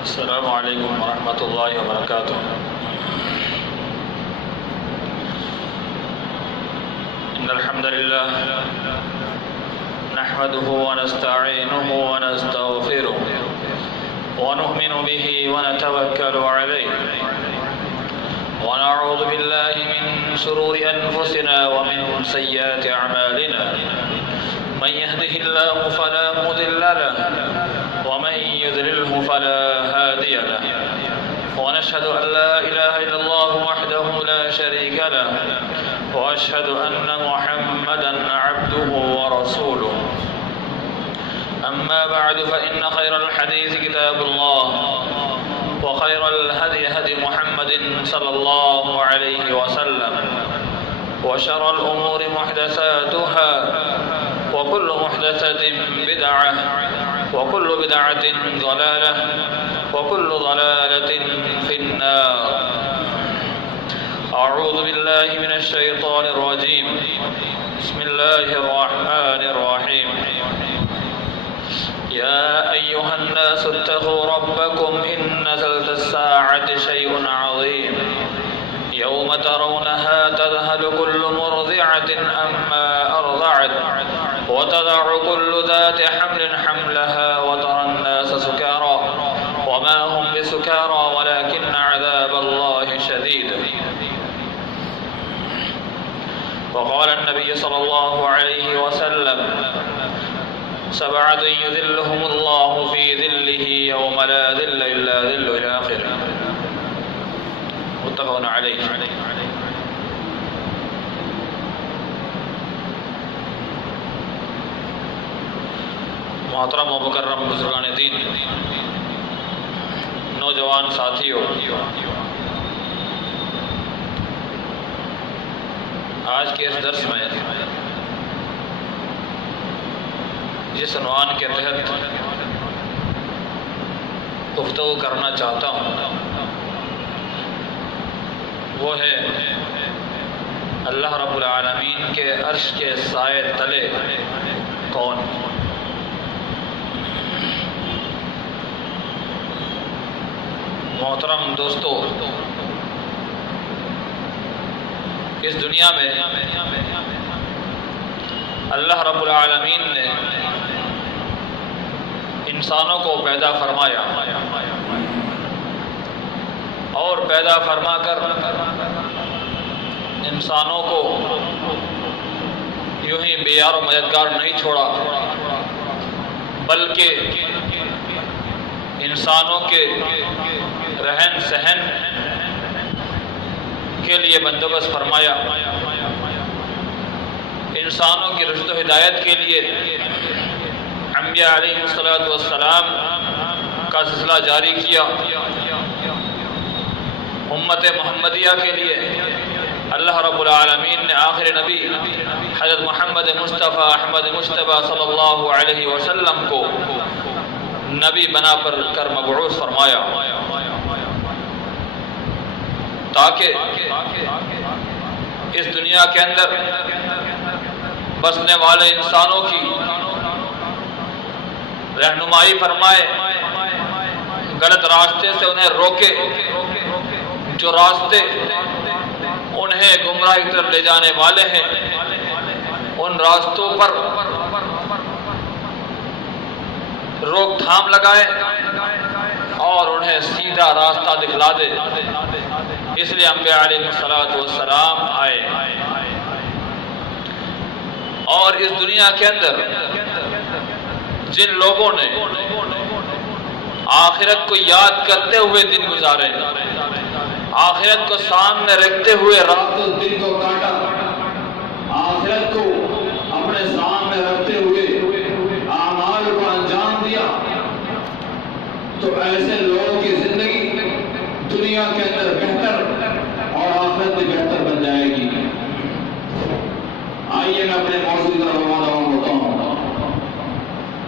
السلام علیکم ورحمۃ اللہ وبرکاتہ۔ ان الحمد للہ نحمده ونستعینه ونستغفره ونؤمن به ونتوکل علیہ ونعوذ باللہ من شرور انفسنا ومن سیئات اعمالنا من يهده الله فلا مضل له ومن يضلله فلا هادي له ونشهد أن لا إله إلا الله وحده لا شريك له وأشهد أن محمدا عبده ورسوله أما بعد فإن خير الحديث كتاب الله وخير الهدي هدي محمد صلى الله عليه وسلم وشر الأمور محدثاتها وكل محدثة بدعة وكل بدعة ضلالة وكل ضلالة في النار۔ أعوذ بالله من الشيطان الرجيم، بسم الله الرحمن الرحيم۔ يا أيها الناس اتقوا ربكم إن زلزلة الساعة شيء عظيم يوم ترونها تذهل كل مرضعة عما أرضعت وتضع كل ذات حمل حملها وترى الناس سكارى وما هم بسكارى ولكن عذاب الله شديد۔ وقال النبي صلى الله عليه وسلم: سبعة يذلهم الله في ذله يوم لا ذل إلا ذل إلى آخره، متفق علیہ۔ محترم و مکرم بزرگان دین، نوجوان ساتھیوں، آج کے اس درس میں جس عنوان کے تحت گفتگو کرنا چاہتا ہوں وہ ہے اللہ رب العالمین کے عرش کے سائے تلے کون؟ محترم دوستو، اس دنیا میں اللہ رب العالمین نے انسانوں کو پیدا فرمایا اور پیدا فرما کر انسانوں کو یوں ہی بے یار و مددگار نہیں چھوڑا، بلکہ انسانوں کے رہن سہن کے لیے بندوبست فرمایا، انسانوں کی رشد و ہدایت کے لیے انبیاء علیہ السلام کا سلسلہ جاری کیا، امت محمدیہ کے لیے اللہ رب العالمین نے آخر نبی حضرت محمد مصطفیٰ احمد مجتبیٰ صلی اللہ علیہ وسلم کو نبی بنا کر مبعوث فرمایا، تاکہ اس دنیا کے اندر بسنے والے انسانوں کی رہنمائی فرمائے، غلط راستے سے انہیں روکے، جو راستے انہیں گمراہی کی طرف لے جانے والے ہیں ان راستوں پر روک تھام لگائے اور انہیں سیدھا راستہ دکھلا دے۔ اس لیے انبیاء علیہ السلام آئے، اور اس دنیا کے اندر جن لوگوں نے آخرت کو یاد کرتے ہوئے دن گزارے، آخرت کو سامنے رکھتے ہوئے رات و دن کو کاٹا، آخرت کو اپنے سامنے رکھتے ہوئے اعمال کو انجام دیا، تو ایسے لوگوں کی زندگی دنیا کے اندر بہتر اور آخرت میں بہتر بن جائے گی۔ آئیے میں اپنے موضوع کا روانہ ہوتا ہوں۔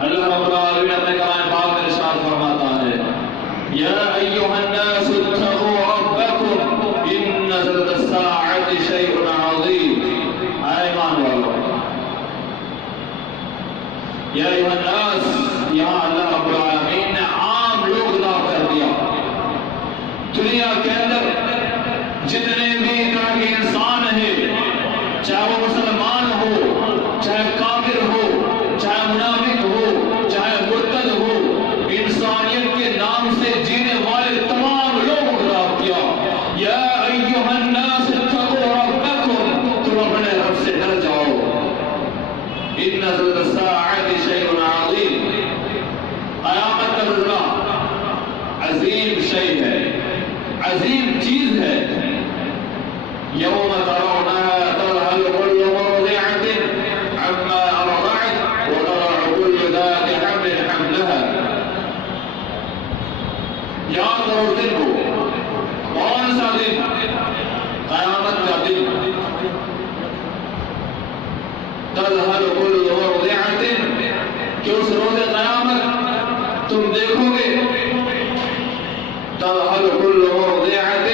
اللہ رب العالمین اپنے کلام پاک میں ارشاد فرماتا ہے: یا ایھا الناس اتقوا ربکم ان زلزلۃ الساعۃ شیء عظیم۔ اے ایمان والو، یا ایھا الناس، یہاں اللہ رب العالمین نے عام لوگ نہ کر دیا، عظیم چیز ہے. یوم ترونها تذهل كل مرضعة عما أرضعت وتضع كل ذات حمل حملها. یاد کرو اس دن کو. کون سا دن؟ قیامت کا دن. تذهل كل مرضعة کہ اس روز قیامت تم دیکھو گے. تذهل كل مرضعة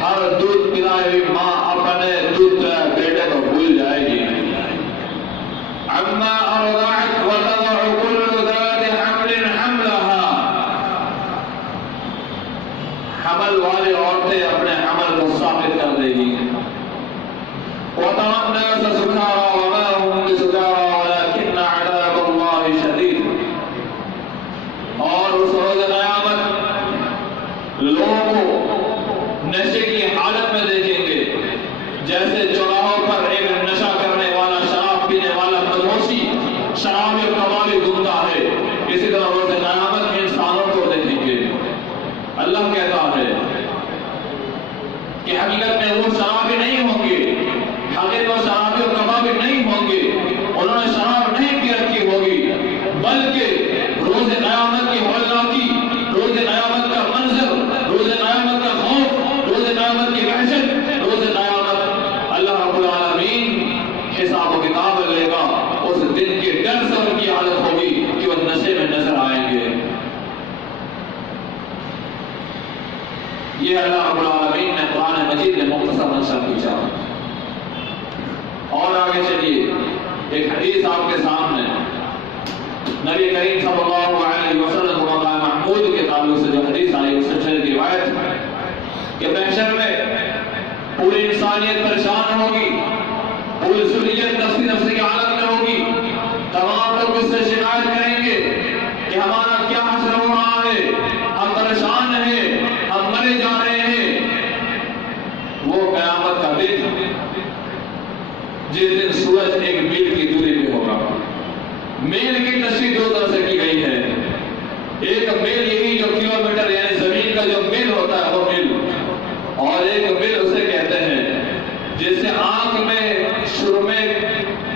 ہر دودھ پلائے ہوئی ماں اپنے دودھ بیٹے کو بھول جائے گی. عما ارضعت وتضع كل ذات حمل حملها. حمل والی عورتیں اپنے حمل کو ثابت کر دے گی. وترى الناس سكارى وما هم بسكارى ولكن عذاب الله شديد. اور اس روز قیامت لوگوں کو نشے کی حالت میں دیکھیں گے. جیسے چوراہوں پر ایک نشہ کرنے والا شراب پینے والا بدموشی شراب کبابی گھومتا ہے، اسی طرح روز قیامت انسانوں کو دیکھیں گے. اللہ کہتا ہے کہ حقیقت میں وہ شرابی نہیں ہوں گے، حقیقت وہ شرابی اور کبابی نہیں ہوں گے، انہوں نے شراب نہیں پی رکھی ہوگی، بلکہ روز قیامت کی ہولناکی، روز قیامت کا منظر، روز قیامت کا خوف، روز قیامت کی وحشت، روز قیامت اللہ رب العالمین حساب و کتاب لے گا. اس دن کے ڈر سے ان کی حالت ہوگی کہ وہ نشے میں نظر آئیں گے. یہ اللہ رب العالمین نے قرآن مجید میں مختصر نقشہ کھینچا. اور آگے چلیے ایک حدیث آپ کے سامنے نبی کریم صلی اللہ علیہ وسلم کو مقام محمود کے تعلق سے جو حدیث آئی اس سے کی روایت کہ محشر میں پوری انسانیت پریشان ہوگی، پوری ذریت نفسی کی حالت میں ہوگی. تمام لوگ اس سے شکایت کریں گے کہ ہمارا کیا حشر ہو رہا ہے، ہم پریشان ہیں، ہم مرے جا رہے ہیں. وہ قیامت کا دن جس دن سورج ایک میل کی دوری پہ ہوگا. میل کی تشریح دو طرح سے کی گئی ہے. ایک میل یہی جو کلومیٹر یعنی زمین کا جو میل ہوتا ہے وہ میل، اور ایک میل اسے کہتے ہیں جس سے آنکھ میں سرمے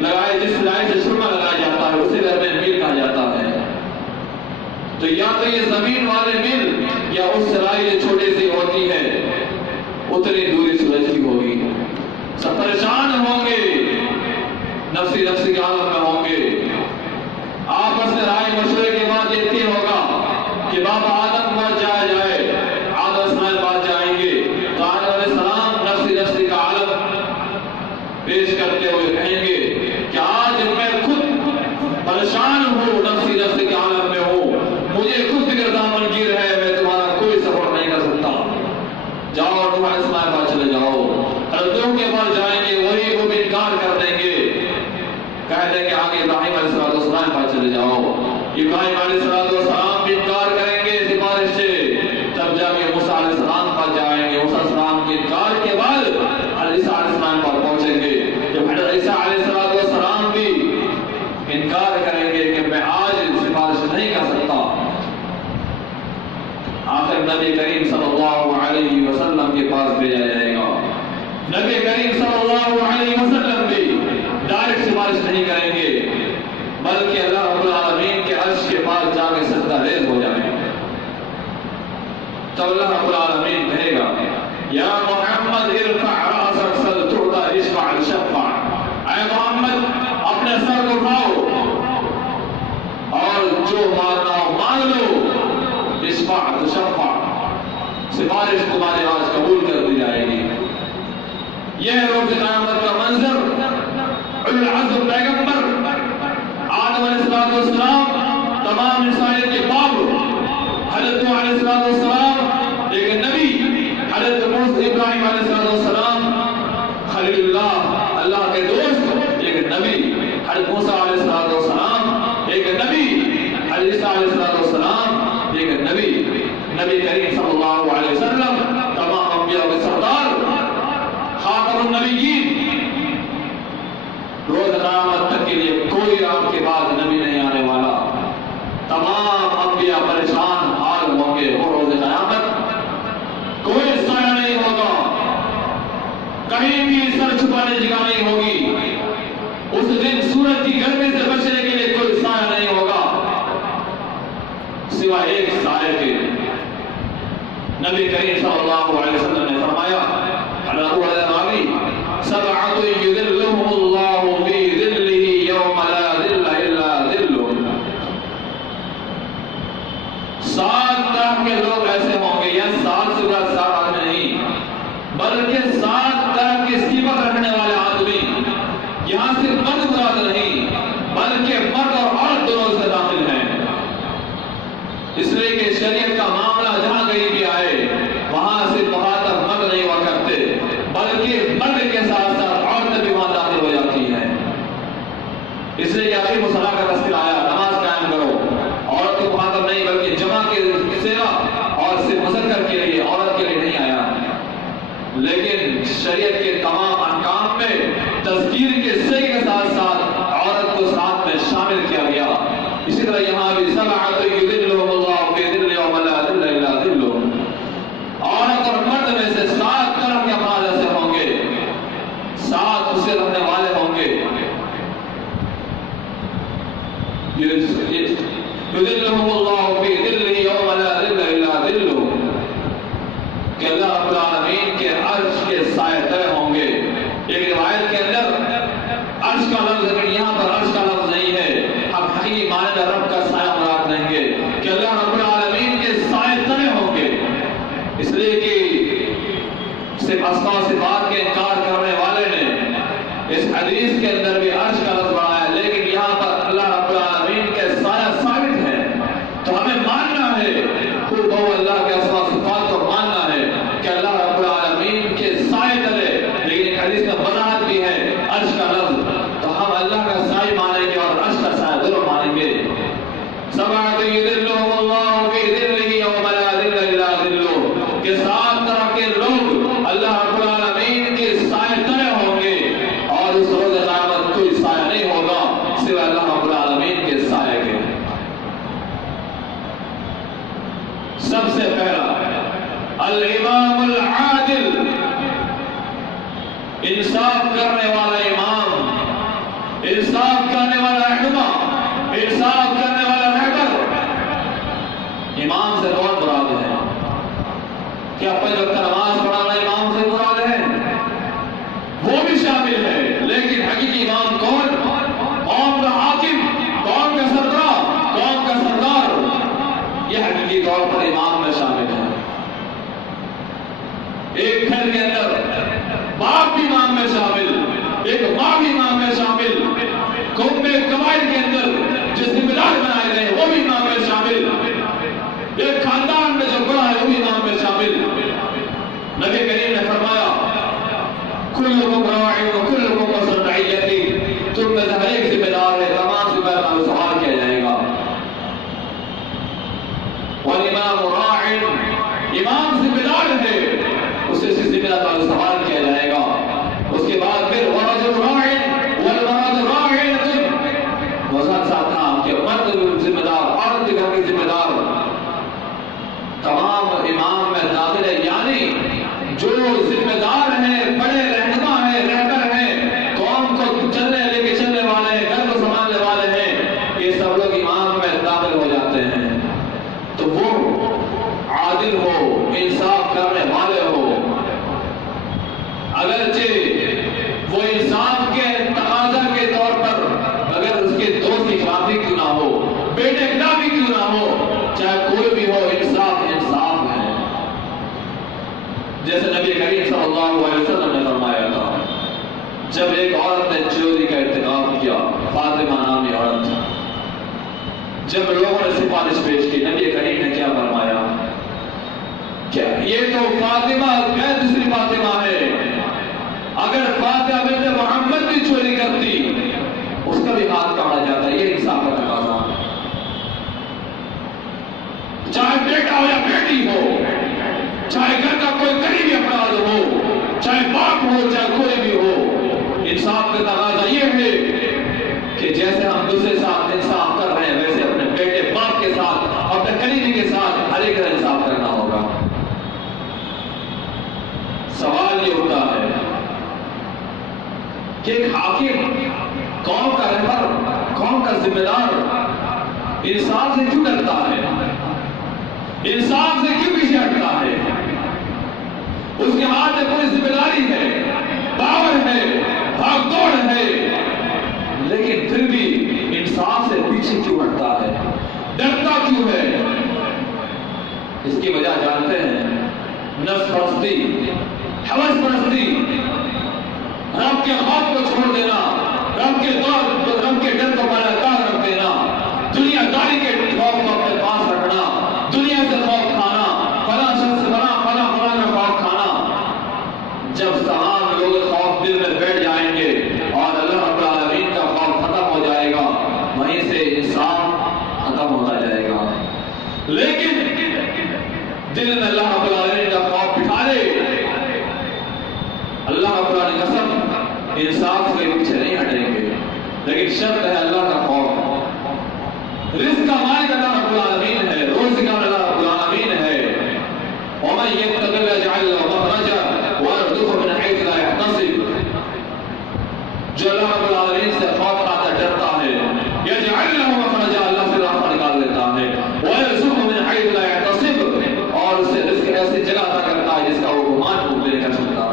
لگائے، جس سلائی سے سرما لگایا جاتا ہے اسے گھر میں میل کہا جاتا ہے. تو یا تو یہ زمین والے میل یا اس سلائی جو چھوٹی سی ہوتی ہے اتنی دوری سورج کی ہوگی. سب پریشان ہوں گے، نفسی کی حالت میں ہوں گے. آپس میں رائے مشورے کے بعد یہ طے ہوگا کہ بابا آدم پر جایا جائے. آدم اسماعیل بعد جائیں گے تو آدم علیہ السلام نفسی کا حالت پیش کرتے ہوئے کہیں گے کہ آج میں خود پریشان ہوں، نفسی کی حالت میں ہوں، مجھے خود فکر دامنگیر ہے، میں تمہارا کوئی سپورٹ نہیں کر سکتا. جاؤ تمہارے اسماعیل بعد چلے جاؤ. حضرتوں کے پاس جائیں گے، وہی وہ انکار کر دیں گے، کہہ دیں کہ آگے ابراہیم علیہ السلام پاس چلے جاؤ. ابراہیم علیہ السلام بھی انکار کریں گے سفارش سے. تب جا کے موسیٰ علیہ السلام پاس جائیں گے. موسیٰ علیہ السلام کے انکار کے بعد عیسیٰ علیہ السلام پر پہنچیں گے. جب عیسیٰ علیہ السلام بھی انکار کریں گے کہ میں آج سفارش نہیں کر سکتا، آخر نبی کریم صلی اللہ علیہ وسلم کے پاس بھیجا جائے گا. نبی کریم صلی اللہ علیہ وسلم بھی ڈائریکٹ سفارش نہیں کریں گے، بلکہ اللہ رب العالمین کے عرش کے پاس جا کے سجدہ ریز ہو جائیں گے. تو اللہ رب العالمین کہے گا یا محمد ارفع رأسک سل تعطى اشفع شفع. اے محمد اپنے سر کو اٹھاؤ اور جو ماننا ہو مان لو، اشفع شفع، سفارش تمہاری آج قبول کر دی جائے گی. یہ روز قیامت کا منظر اولو العزم پیغمبر آدم علیہ السلام، تمام انسانیت کے باپ حضرت نوح علیہ السلام، ایک نبی حضرت موسیٰ ابراہیم علیہ السلام، خلیل اللہ اللہ کے دوست ایک نبی حضرت موسیٰ علیہ السلام، ایک نبی حضرت عیسیٰ علیہ السلام، ایک نبی کریم صلی اللہ علیہ وسلم، تمام انبیاء کے سردار، خاتم النبیین. روز قیامت تک کے لیے کوئی آپ کے بعد نبی نہیں آنے والا. تمام انبیاء پریشان حال ہوں گے. وہ روز قیامت کوئی کہیں بھی سر چھپانے کی جگہ نہیں ہوگی، اس دن سورج کی گرمی سے بچنے کے لیے کوئی سایہ نہیں ہوگا سوائے ایک سائے کے۔ نبی کریم صلی اللہ علیہ وسلم نے فرمایا سبعۃ یظلهم اللہ فی ظلہ یوم لا ظل الا ظلہ، 7 طرح کے لوگ ایسے ہوں گے، یا 7 سے زیادہ 7 آدمی نہیں بلکہ 7 طرح کے صفت رکھنے والے آدمی، یہاں صرف مرد مراد نہیں بلکہ مرد اور عورت دونوں سے داخل ہیں، اس لیے کہ شریعت کا معاملہ جہاں کہیں بھی آئے وہاں صرف مخاطب مرد نہیں ہوا کرتے بلکہ مرد کے ساتھ ساتھ عورتیں بھی وہاں داخل ہو جاتی ہیں۔ اس لیے کہ اقیم الصلاۃ کا تذکرہ آیا، نماز قائم کرو، عورت کو مخاطب نہیں بلکہ جمع کے سیوا اور صرف مذکر کے لیے، عورت کے لیے نہیں آیا، لیکن شریعت کے تمام احکام میں تذکیر کے صحیح کے ساتھ ساتھ عورت کو ساتھ میں شامل کیا گیا۔ اسی طرح یہاں بھی سبعۃ یظلهم اللہ فی ظلہ یوم لا ظل الا ظلہ، عورت اور مرد میں سے 7 طرح کے افراد ایسے ہوں گے، 7 اسے رہنے والے ہوں گے۔ یظلهم اللہ فی ظلہ یوم لا ظل الا ظلہ، کہ اللہ رب العالمین کے عرش کے سائے تلے ہوں گے۔ ایک روایت کے اندر عرش کا لفظ ہے، یہاں پر عرش کا لفظ نہیں ہے، ہم حقیقی معنی میں رب کا سایہ مراد لیں گے کہ اللہ رب العالمین کے سائے تلے ہوں گے، اس لیے کہ صرف اسماء و صفات کے انکار کرنے والے نے اس حدیث کے اندر بھی عرش کا لفظ بڑھایا ہے، لیکن یہاں پر اللہ رب العالمین کے سایہ ثابت ہے، تو ہمیں ماننا ہے خود بہو اللہ کے اسماء و صفات کو ماننا ہے کہ اللہ رب العالمین کے سائے تلے، لیکن ایک حدیث کا وضاحت بھی ہے عرش کا لفظ، تو ہم اللہ کا سائے مانیں گے اور عرش کا سایہ ضرور مانیں گے۔ سبعۃ یظلهم اللہ فی ظلہ یوم لا ظل الا ظلہ، کہ 7 طرح کے لوگ اللہ رب العالمین کے سائے تلے ہوں گے اور اس روز قیامت کوئی سایہ نہیں ہوگا سوائے اللہ رب العالمین کے سائے کے۔ سب سے پہلا الامام العادل، انصاف کرنے والا امام، انصاف کرنے والا رہنما، انصاف کرنے والا رہبر۔ امام سے کون مراد ہے؟ کیا 5 وقت نماز پڑھانا امام سے مراد ہے؟ وہ بھی شامل ہے، لیکن حقیقی امام کون؟ قوم کا حاکم، قوم کا سردار، قوم کا سردار، یہ حقیقی طور پر امام میں شامل ہے۔ ایک گھر کے اندر باپ بھی امام میں شامل، ایک ماں بھی امام میں شامل، قوم میں قبائل کے اندر جو ذمہ دار بنائے گئے وہ بھی امام میں شامل، ایک خاندان میں جو بڑا ہے وہ بھی امام میں شامل۔ نبی کریم نے فرمایا کلکم راع وکلکم مسؤول عن رعیتہ، تم میں سے ہر ایک ذمہ دار ہے، تمام ذمہ دار کو سوال کیا جائے گا۔ والامام راع، امام ذمہ دار ہے، اسے ذمہ دار کا سوال کیا جائے گا۔ اس کے بعد پھر ورجل راع والمرأة راعیۃ، وزن ساتھ کام کہ مرد ذمہ دار، عورت کے گھر کی ذمہ دار، تمام امام میں داخل ہے، یعنی جو ذمہ دار ہیں، بڑے رہنما ہیں، رہبر ہیں، قوم کو لے کے چلنے والے ہیں، گھر کو سنبھالنے والے ہیں، یہ سب لوگ امام میں داخل ہو جاتے ہیں۔ تو وہ عادل ہو، انصاف کرنے والے ہو، اگرچہ وہ انصاف کے تقاضا کے طور پر اگر اس کے دوست کی خلافی کیوں نہ ہو، بیٹے خلافی کیوں نہ ہو، چاہے کوئی بھی ہو، انصاف انصاف ہے۔ جیسے نبی کریم صلی اللہ علیہ وسلم نے فرمایا تھا، جب ایک عورت نے چوری کا ارتکاب کیا، فاطمہ نامی عورت، جب لوگوں نے سفارش پیش کی، نبی کریم نے کیا فرمایا؟ کیا یہ تو فاطمہ غیر دوسری فاطمہ ہے، اگر فاطمہ بنت محمد بھی چوری کرتی اس کا بھی ہاتھ کاٹا جاتا ہے۔ یہ انصاف کا تقاضا، چاہے بیٹا ہو یا بیٹی ہو، چاہے گھر کا کوئی قریبی افراد ہو، چاہے باپ ہو چاہے کوئی بھی ہو، انصاف کا تقاضا یہ ہے کہ جیسے ہم دوسرے ساتھ انصاف کر رہے ہیں ویسے اپنے بیٹے باپ کے ساتھ، اپنے قریبی کے ساتھ ہر ایک کا انصاف کرنا ہوگا۔ سوال یہ ہوتا ہے کہ ایک حاکم، قوم کا رہبر، قوم کا ذمہ دار انصاف سے کیوں ڈرتا ہے، انصاف سے کیوں پیچھے ہٹتا ہے؟ اس کے ہاتھ میں کوئی ذمہ داری ہے، پاور ہے، بھاگ دوڑ ہے، لیکن پھر بھی انصاف سے پیچھے کیوں ہٹتا ہے، ڈرتا کیوں ہے؟ اس کی وجہ جانتے ہیں؟ نفس پرستی، ہوس پرستی، رب کے خوف کو چھوڑ دینا، رب کے ڈر کو برقرار رکھ دینا، دنیا داری کے خوف کو اپنے پاس رکھنا، دنیا سے خوف کھانا، فلاں شخص فلاں کا خوف کھانا۔ جب تمام لوگ خوف دل میں بیٹھ جائیں گے اور اللہ رب العالمین کا خوف ختم ہو جائے گا، وہیں سے انسان ختم ہوتا جائے گا۔ لیکن دل میں اللہ رب العالمین کا خوف بٹھا لے، اللہ رب العالمین قسم انصاف کے پیچھے نہیں ہٹیں گے، لیکن شرط ہے اللہ کا خوف۔ رزق کا مالک اللہ رب العالمین ہے، روزی کا اللہ رب العالمین ہے۔ وَمَن يَتَّقِ اللَّهَ يَجْعَل لَّهُ مَخْرَجًا وَيَرْزُقْهُ مِنْ حَيْثُ لَا يَحْتَسِبُ۔ جو اللہ رب العالمین سے خوف کھاتا ڈرتا ہے، يَجْعَل لَّهُ مَخْرَجًا، اللہ سے راستہ نکال دیتا ہے، وَيَرْزُقْهُ مِنْ حَيْثُ لَا يَحْتَسِبُ، اور اسے رزق ایسی جگہ عطا کرتا ہے جس کا وہ گمان بھی نہیں کر سکتا۔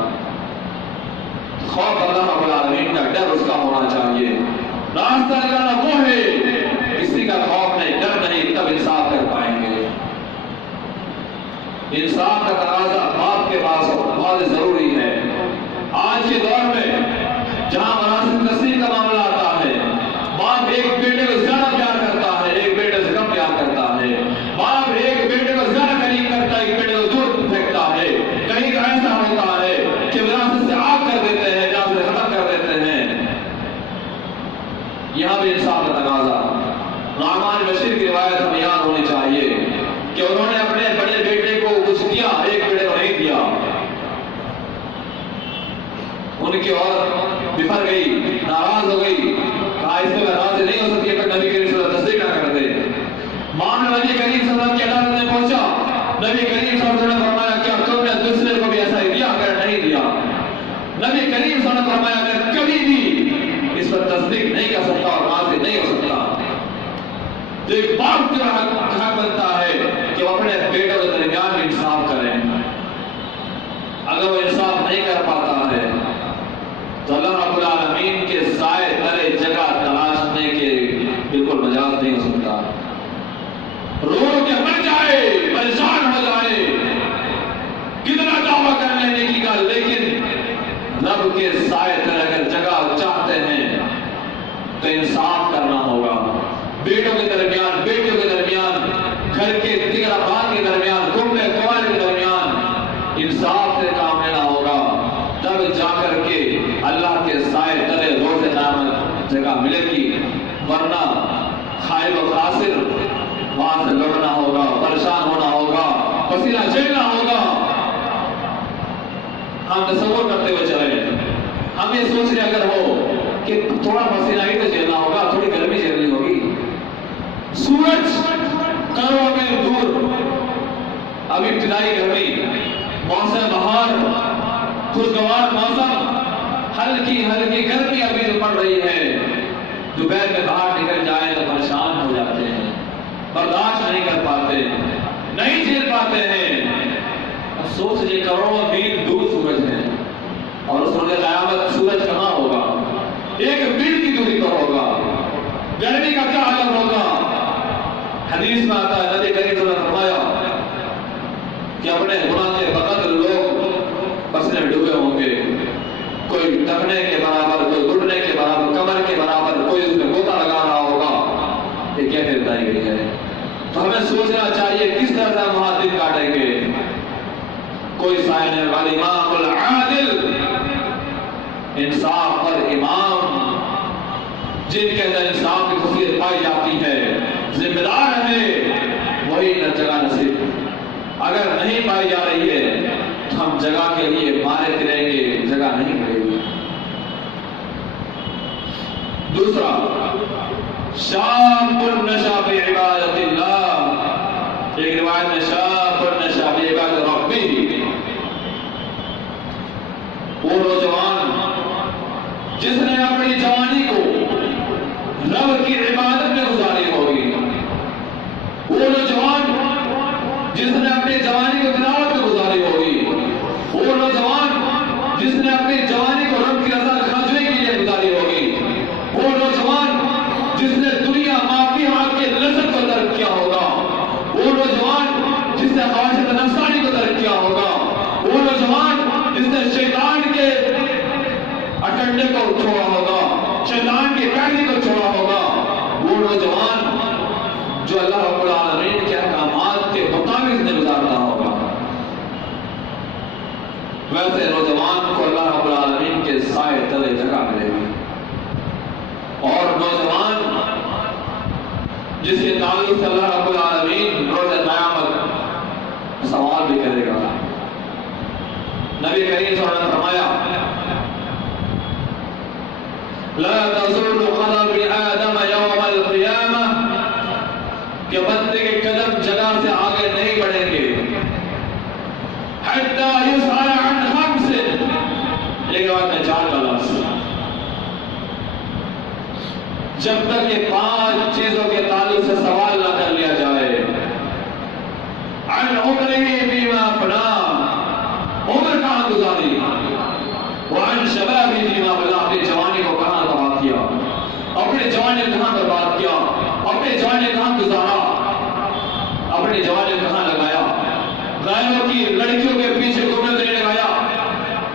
خوف اللہ رب العالمین کا، ڈر اس کا ہونا چاہیے۔ راستہ نکالنا وہ ہے، کسی کا خوف نہیں، ڈر نہیں، تب انصاف کر پائیں گے۔ انصاف کا تقاضا باپ کے پاس بہت ضروری ہے۔ آج کے دور میں جہاں مناسب تقسیم کا معاملہ آتا ہے، باپ ایک بیٹے کو زیادہ پیار کرتا ہے، ایک بیٹے سے کم پیار کرتا ہے، باپ ایک بیٹے کو زیادہ قریب کرتا ہے، ایک بیٹے کو دور پھینکتا ہے۔ کہیں تو ایسا ہوتا ہے کہ وراثت سے آگ کر دیتے ہیں، وراثت سے ختم کر دیتے ہیں۔ یہاں بھی انصاف کا تقاضا۔ نعمان بشیر کی روایت ہمیں یاد ہونی چاہیے کہ انہوں نے اپنے بڑے بیٹے کو کچھ دیا، ایک بیٹے کو نہیں دیا۔ ان کی عورت بفر گئی، ناراض ہو گئی، کہا اس سے میں راضی نہیں ہو سکتی کہ نبی کریم صلی اللہ علیہ وسلم تصدیق نہ کر دے۔ ماں نے نبی کریم صلی اللہ علیہ وسلم کی عدالت میں پہنچا، نبی کریم صلی اللہ علیہ وسلم نے فرمایا کیا تم نے دوسرے کو بھی ایسا ہی دیا؟ اگر نہیں دیا، نبی کریم صلی اللہ علیہ وسلم نے فرمایا میں کبھی بھی اس پر تصدیق نہیں کر سکتا اور راضی نہیں ہو سکتا۔ تو ایک باپ کا حق بنتا ہے کہ وہ اپنے بیٹوں کے درمیان انصاف کریں۔ اگر وہ انصاف نہیں کر پاتا ہے تو اللہ رب العالمین کے سائے تلے جگہ تلاشنے کے بالکل مجاز نہیں ہو سکتا۔ رو کے مر جائے، پریشان ہو جائے، کتنا دعویٰ کر لینے کی گل، لیکن رب کے سائے تلے اگر جگہ چاہتے ہیں تو انصاف کرنا ہوگا۔ بیٹوں کے درمیان، بیٹیوں کے درمیان، گھر کے دیگر افراد کے درمیان، کنبے قبائل کے درمیان انصاف سے کام لینا ہوگا، تب جا کر کے اللہ کے سائے تلے روز قیامت جگہ ملے گی، ورنہ خائب و خاسر وہاں سے لڑنا ہوگا، پریشان ہونا ہوگا، پسینہ جھیلنا ہوگا۔ ہم تصور کرتے ہوئے چلے، ہم یہ سوچ رہے اگر ہو کہ تھوڑا پسینہ ہی تو جھیلنا ہوگا، تھوڑی گرمی جھیلنی ہوگی۔ سورج کروڑوں میل دور، ابھی ابتدائی گرمی، موسم بہار، خوشگوار موسم، ہلکی ہلکی گرمی ابھی جو پڑ رہی ہے، دوپہر میں باہر نکل جائیں تو پریشان ہو جاتے ہیں، برداشت نہیں کر پاتے، نہیں جھیل پاتے ہیں۔ سوچ لیجیے کروڑوں میل دور سورج ہے، اور اس روز قیامت سورج کہاں ہوگا؟ ایک میل کی دوری پر ہوگا، گرمی کا کیا حال ہوگا؟ حدیث میں آتا ہے نبی کریم صلی اللہ علیہ وسلم نے فرمایا کہ اپنے گناہ کے بقدر لوگ پسینے میں ڈوبے ہوں گے، کوئی ٹکنے کے برابر، کوئی گھٹنے کے برابر، کمر کے برابر، کوئی اس میں گوتا لگا رہا ہوگا۔ یہ کیسے بتائی گئی ہے؟ تو ہمیں سوچنا چاہیے کس طرح سے ہم وہاں دن کاٹیں گے۔ کوئی سائن ہے والامام العادل، انصاف پر امام، جن کے اندر انصاف کی خصوصیت پائی جاتی ہے، ذمہ دار ہے، وہی جگہ نصیب۔ اگر نہیں پائی جا رہی ہے تو ہم جگہ کے لیے مارے پھریں گے، جگہ نہیں ملے گی۔ دوسرا، شاب نشا فی عبادت اللہ، ایک روایت میں شاب نشا فی عبادت ربی، وہ نوجوان جس نے جس نے اپنی جوانی کو تلاوت میں گزاری ہوگی، وہ نوجوان جس نے اپنی جوانی کو رب کی رضا خواجوی کے لیے گزاری ہوگی، وہ نوجوان جس نے دنیا مافی حق کے لذت کو ترک کیا ہوگا، وہ نوجوان جس نے خواہشات نفسانی کو ترک کیا ہوگا، وہ نوجوان جس نے شیطان کے اٹنڈے کو چھوڑا ہوگا، شیطان کی قیدی کو چھوڑا ہوگا، وہ نوجوان جو اللہ رب العالمین کے احکامات کے مطابق نے گزارتا ہوگا۔ ویسے نوجوان کو اللہ رب العالمین کے سائے تلے جگہ ملے گی، اور نوجوان جس کے تعلق سے اللہ رب العالمین روز قیامت سوال بھی کرے گا۔ نبی کریم صلی اللہ علیہ وسلم نے فرمایا لا تزول قدم آدم یوم القیامہ، کہ بندے کے قدم جگہ سے آگے نہیں بڑھیں گے، حتی یسأل عن خمس، ایک بات میں 4 کا لفظ، جب تک یہ 5 چیزوں کے تعلق سے سوال نہ کر لیا جائے۔ عن عمرہ فیما افنی، عمر کہاں گزاری، وعن شبابہ فیما بلا، اپنی جوانی کو کہاں تباہ کیا، اپنی جوانی کہاں برباد کیا، اپنی جوانی کہاں گزارا، اپنی جوانی کہاں لگایا، غیروں کی لڑکیوں کے پیچھے گھومنے نہیں لگایا،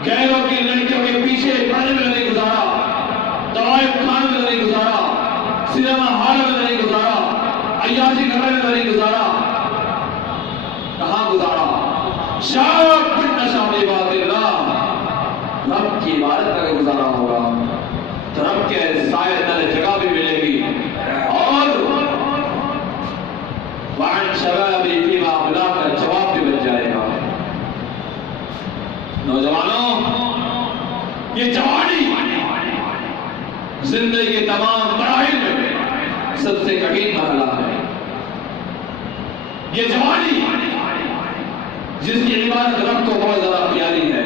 غیروں کی لڑکیوں کے پیچھے پڑھنے میں نہیں گزارا، طوائف خانے میں نہیں گزارا، سینما ہال میں نہیں گزارا، عیاشی کرنے میں نہیں گزارا، کہاں گزارا؟ شاب نشا عبادت اللہ، رب کی عبادت کا گزارا ہوگا تو رب کے سائے تلے جگہ بھی ملے گی، اور وعن شبابی فیما بلا کا جواب بھی بن جائے گا۔ نوجوانوں، یہ جوانی زندگی کے تمام مراحل میں سب سے کٹھن مرحلہ ہے۔ یہ جوانی جس کی عبادت رب کو بہت زیادہ پیاری ہے،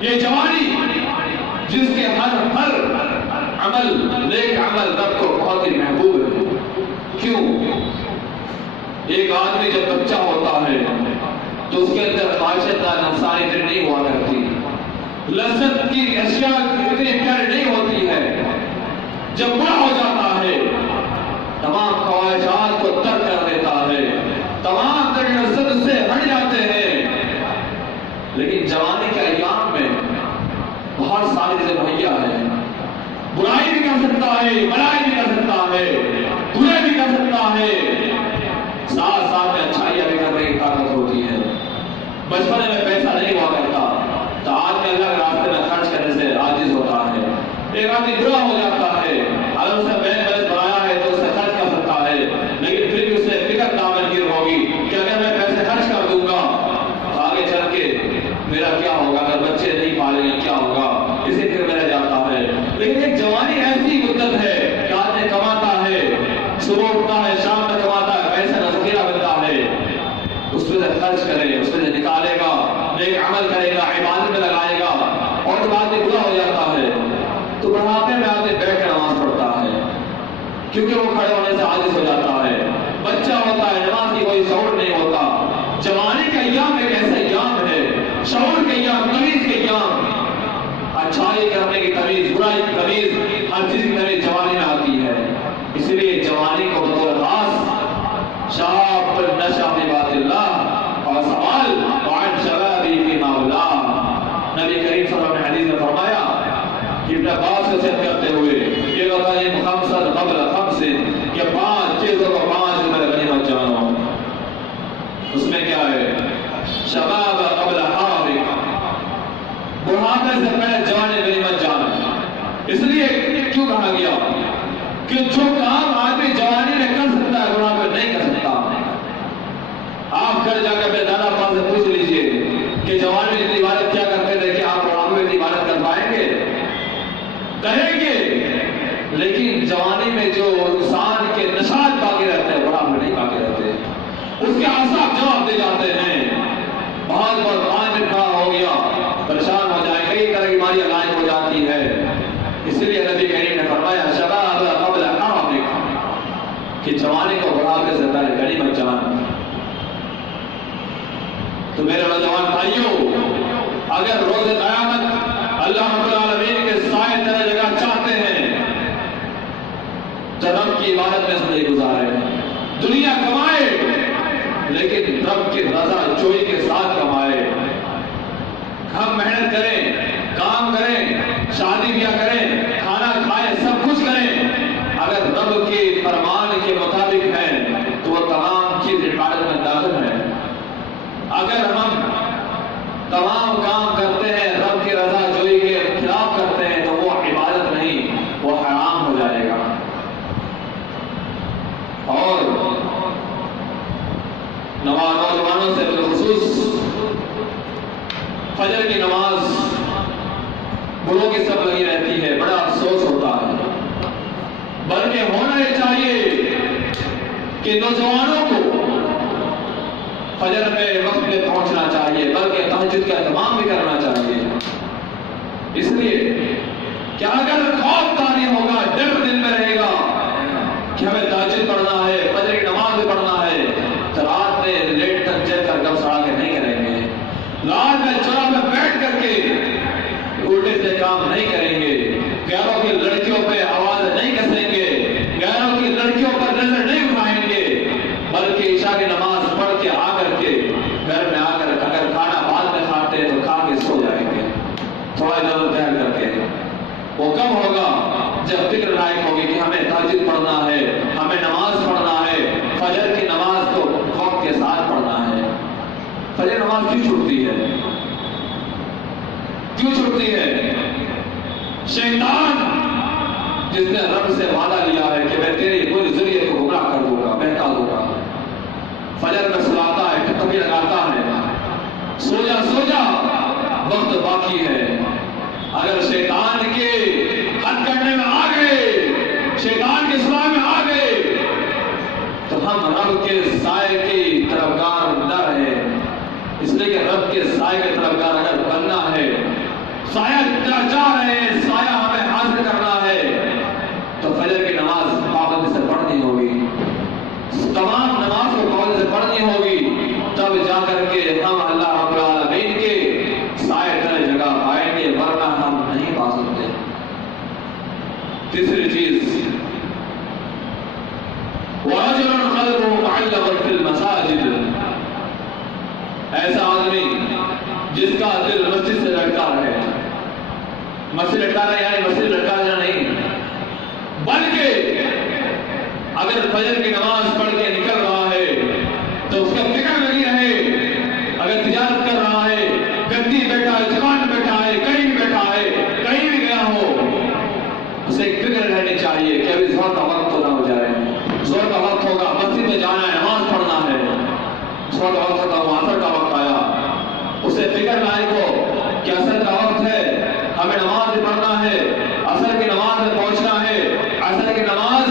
یہ جوانی جس کے ہر عمل نیک عمل رب کو بہت ہی محبوب ہے۔ کیوں؟ ایک آدمی جب بچہ ہوتا ہے تو اس کے اندر خواہشات نفسانی اتنی نہیں ہوا کرتی، لذت کی اشیاء اتنی پیاری نہیں ہوتی ہے۔ جب بڑا ہو جاتا ہے تمام خواہشات کو ترک کر دیتا ہے، تمام تر لذت سے ہٹ جاتے ہیں۔ لیکن جوانی کے ایام میں بہت ساری چیزیں مہیا ہے، برائی بھی کر سکتا ہے، بڑائی بھی کر سکتا ہے، برے بھی کر سکتا ہے، ساتھ ساتھ میں اچھائیاں بھی کرنے کی طاقت ہوتی ہے۔ بچپن میں پیسہ نہیں ہوا کرتا تو آدمی اللہ کے راستے میں خرچ کرنے سے عاجز ہوتا ہے۔ ایک آدمی برا ہو جاتا ہے، اگر اس نے بینک بیلنس بنایا ہے تو اس سے خرچ کر سکتا ہے، لیکن پھر بھی اسے فکر دامنگیر ہوگی کہ اگر میں پیسے خرچ کر دوں گا تو آگے چل کے میرا کیا ہوگا، اگر بچے نہیں پالیں گے کیا ہوگا، اسی پھر میرا جاتا ہے۔ لیکن ایک جوانی ایسی مدت ہے کہ آدمی کماتا ہے، صبح اٹھتا ہے شام تک کماتا ہے، پیسے کا ذخیرہ بنتا ہے، اس پہ سے خرچ کرے، اس پہ سے نکالے گا، نیک عمل کرے گا، عبادت میں لگائے گا، اور جب آدمی برا ہو جاتا ہے تو بڑھاپے میں آدمی بیٹھ کر نماز پڑھتا ہے، کیونکہ وہ کھڑے ہونے سے عاجز ہو جاتا ہے۔ بچہ ہوتا ہے، نماز کی کوئی شعور نہیں ہوتا۔ جوانی کا ایام ایک ایسا ایام ہے، شعور کے ایام، تمیز کے ایام، اچھائی کرنے کی تمیز، برائی کی تمیز، ہر چیز کی تمیز جوانی میں آتی ہے۔ اس لیے جوانی کو بطور خاص شاب نشا عبادت اللہ، اور سوال وعن شبابی فیما بلا، نبی کریم صلی اللہ علیہ وسلم نے حدیث میں فرمایا کہ ابن عباس سے سیت کرتے ہوئے یہ بتائیں خمسا قبل خمس، کہ 5 چیزوں کو 5 میں غنیمت جانو۔ اس میں کیا ہے؟ شباب قبل حرم، بڑھاپے سے پہلے جوانی غنیمت جانو۔ اس لیے کیوں کہا گیا کہ جو کام آدمی جوانی میں کر سکتا ہے بڑھاپے نہیں کر سکتا۔ آپ گھر جا کر اپنے دادا پاس سے پوچھ لیجئے کہ جوانی میں اتنی عبادت کیا کرتے تھے کہ آپ بڑھاپے میں اتنی عبادت کر پائیں گے؟ کہیں گے، لیکن جوانی میں جو انسان کے نشاط باقی رہتے ہیں بڑھاپے میں نہیں باقی رہتے، اس کے اعصاب جواب دے جاتے ہیں۔ بہت 5 منٹ کھڑا ہو گیا پریشان ہو جائے، کئی طرح کی بیماریاں لاحق ہو جاتی ہے۔ اس لیے نبی کریم نے فرمایا شباب قبل حرم، کہ جوانی کو بڑھاپے سے پہلے غنیمت جان۔ تو میرے نوجوان بھائیوں، اگر روز قیامت اللہ رب العالمین کے سائے تلے جگہ چاہتے ہیں تو رب کی عبادت میں زندگی گزارے، دنیا کمائے لیکن رب کی رضا جوئی کے ساتھ کمائے، ہم محنت کریں، کام کریں، شادی بیاہ کریں، کھانا کھائیں، سب کچھ کریں، اگر رب کے فرمان کے مطابق ہے تو وہ تمام چیز عبادت میں داخل ہے۔ اگر ہم تمام کام کرتے ہیں رب کی رضا جوئی کے خلاف کرتے ہیں تو وہ عبادت نہیں، وہ حرام ہو جائے گا۔ اور نوجوانوں سے بالخصوص فجر کی نماز بڑوں کی سب لگی رہتی ہے، بڑا افسوس ہوتا ہے، بلکہ ہونا یہ چاہیے کہ نوجوانوں کو فجر میں وقت پہ پہنچنا چاہیے، بلکہ تہجد کا اہتمام بھی کرنا چاہیے، اس لیے کہ اگر خوف طاری ہوگا، ڈر دل میں رہے گا کہ ہمیں تہجد پڑھنا ہے، فجر کی نماز بھی پڑھنا ہے، تو رات میں لیٹ تک جگ کر گپ سڑا کے نہیں کریں گے، رات میں چورا میں بیٹھ کر کے الٹے سے کام نہیں کریں گے، غیروں کی لڑکیوں پہ آواز نہیں کسیں گے، غیروں کی لڑکیوں پر نظر نہیں اٹھائیں گے، بلکہ عشاء کی نماز پڑھ کے آ کر کے گھر میں آ کر اگر کھانا بعد میں کھاتے ہیں تو کھا کے سو جائیں گے تھوڑا ادھر ٹہل کر کے۔ وہ کب ہوگا؟ جب فکر لائق ہوگی کہ ہمیں تہجد پڑھنا ہے، ہمیں نماز پڑھنا ہے، فجر کی نماز تو وقت کے ساتھ پڑھنا ہے۔ فجر نماز کیوں چھوٹتی ہے؟ کیوں چھوٹتی ہے؟ شیطان جس نے رب سے وعدہ لیا ہے کہ میں تیرے پورے ذریعے کو گمراہ کر دوں گا، بہکا دوں گا، فجر میں سلاتا ہے، ٹھپکی لگاتا ہے، سو جا سو جا، وقت باقی ہے۔ اگر شیطان کے حد کرنے میں آ گئے، شیطان کے سلاح میں آ گئے تو ہم رب کے سائے کی طرفدار نہ رہے، اس لیے کہ رب کے سائے کے طرفدار اگر بننا ہے، سایہ چاہ رہے ہیں، سایہ ہمیں حاصل کرنا ہے تو فجر کی نماز پابندی سے پڑھنی ہوگی، تمام نماز کو پابندی سے پڑھنی ہوگی، تب جا کر کے ہم اللہ رب العالمین کے سائے تلے جگہ پائیں گے، ورنہ ہم نہیں پا سکتے۔ تیسری چیز، وَرَجُلٌ قَلْبُهُ مُعَلَّقٌ فِي الْمَسَاجِدِ، ایسا آدمی جس کا دل مسجد سے لٹکا رہے، مسجد لٹکا رہے یعنی مسجد لٹکا رہنا نہیں، بلکہ اگر فجر کی نماز پڑھ کے نکل رہا ہے تو اس کا فکر لگی رہے، اگر تجارت کر رہا ہے، گدی بیٹھا ہے، دکان میں بیٹھا ہے، کہیں بھی بیٹھا ہے، کہیں بھی گیا ہو، اسے ایک فکر رہنی چاہیے کہ ابھی زہر کا وقت تو نہ ہو جائے، زہر کا وقت ہوگا، مسجد میں جانا ہے، نماز پڑھنا ہے، زہر کا وقت ہوگا، عصر کا وقت آیا، اسے فکر لائق ہو کہ عصر کا وقت ہے، ہمیں نماز بھی پڑھنا ہے، عصر کی نماز میں پہنچنا ہے، عصر کی نماز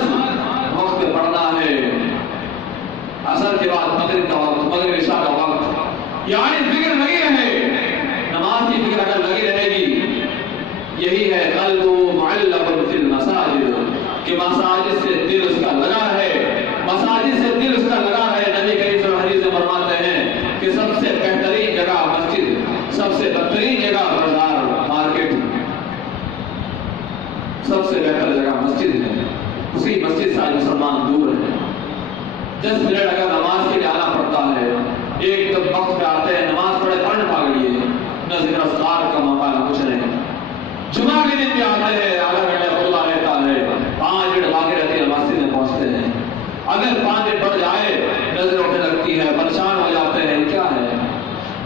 وقت پہ پڑھنا ہے، عصر کے بعد مغرب کا وقت، مغرب عشاء کا وقت، یعنی فکر لگی رہے، نماز کی فکر اگر لگی رہے گی، یہی ہے قلب معلق فی المساجد، کہ مساجد سے دل اس کا لگا رہے، مساجد سے دل اس کا لگا رہے۔ نبی کریم صلی اللہ علیہ وسلم فرماتے ہیں کہ سب سے بہترین جگہ مسجد، سب سے بہترین جگہ بازار، مارکیٹ، سب سے بہتر جگہ مسجد ہے، اسی مسجد سے آج مسلمان دور ہے۔ 10 منٹ اگر نماز کے لیے آنا پڑتا ہے، ایک دم وقت پہ آتے ہیں، نماز پڑھے پڑھنے بھاگ لیے، نہ ذکر اذکار کا موقع نہ کچھ نہیں، جمعہ کے دن بھی آتے ہیں، آدھا گھنٹہ کھلا رہتا ہے، 5 منٹ باقی رہتی ہے، مسجد میں پہنچتے ہیں، اگر 5 منٹ بڑھ جائے نظر اٹھنے لگتی ہے، پریشان ہو جاتے ہیں، کیا ہے؟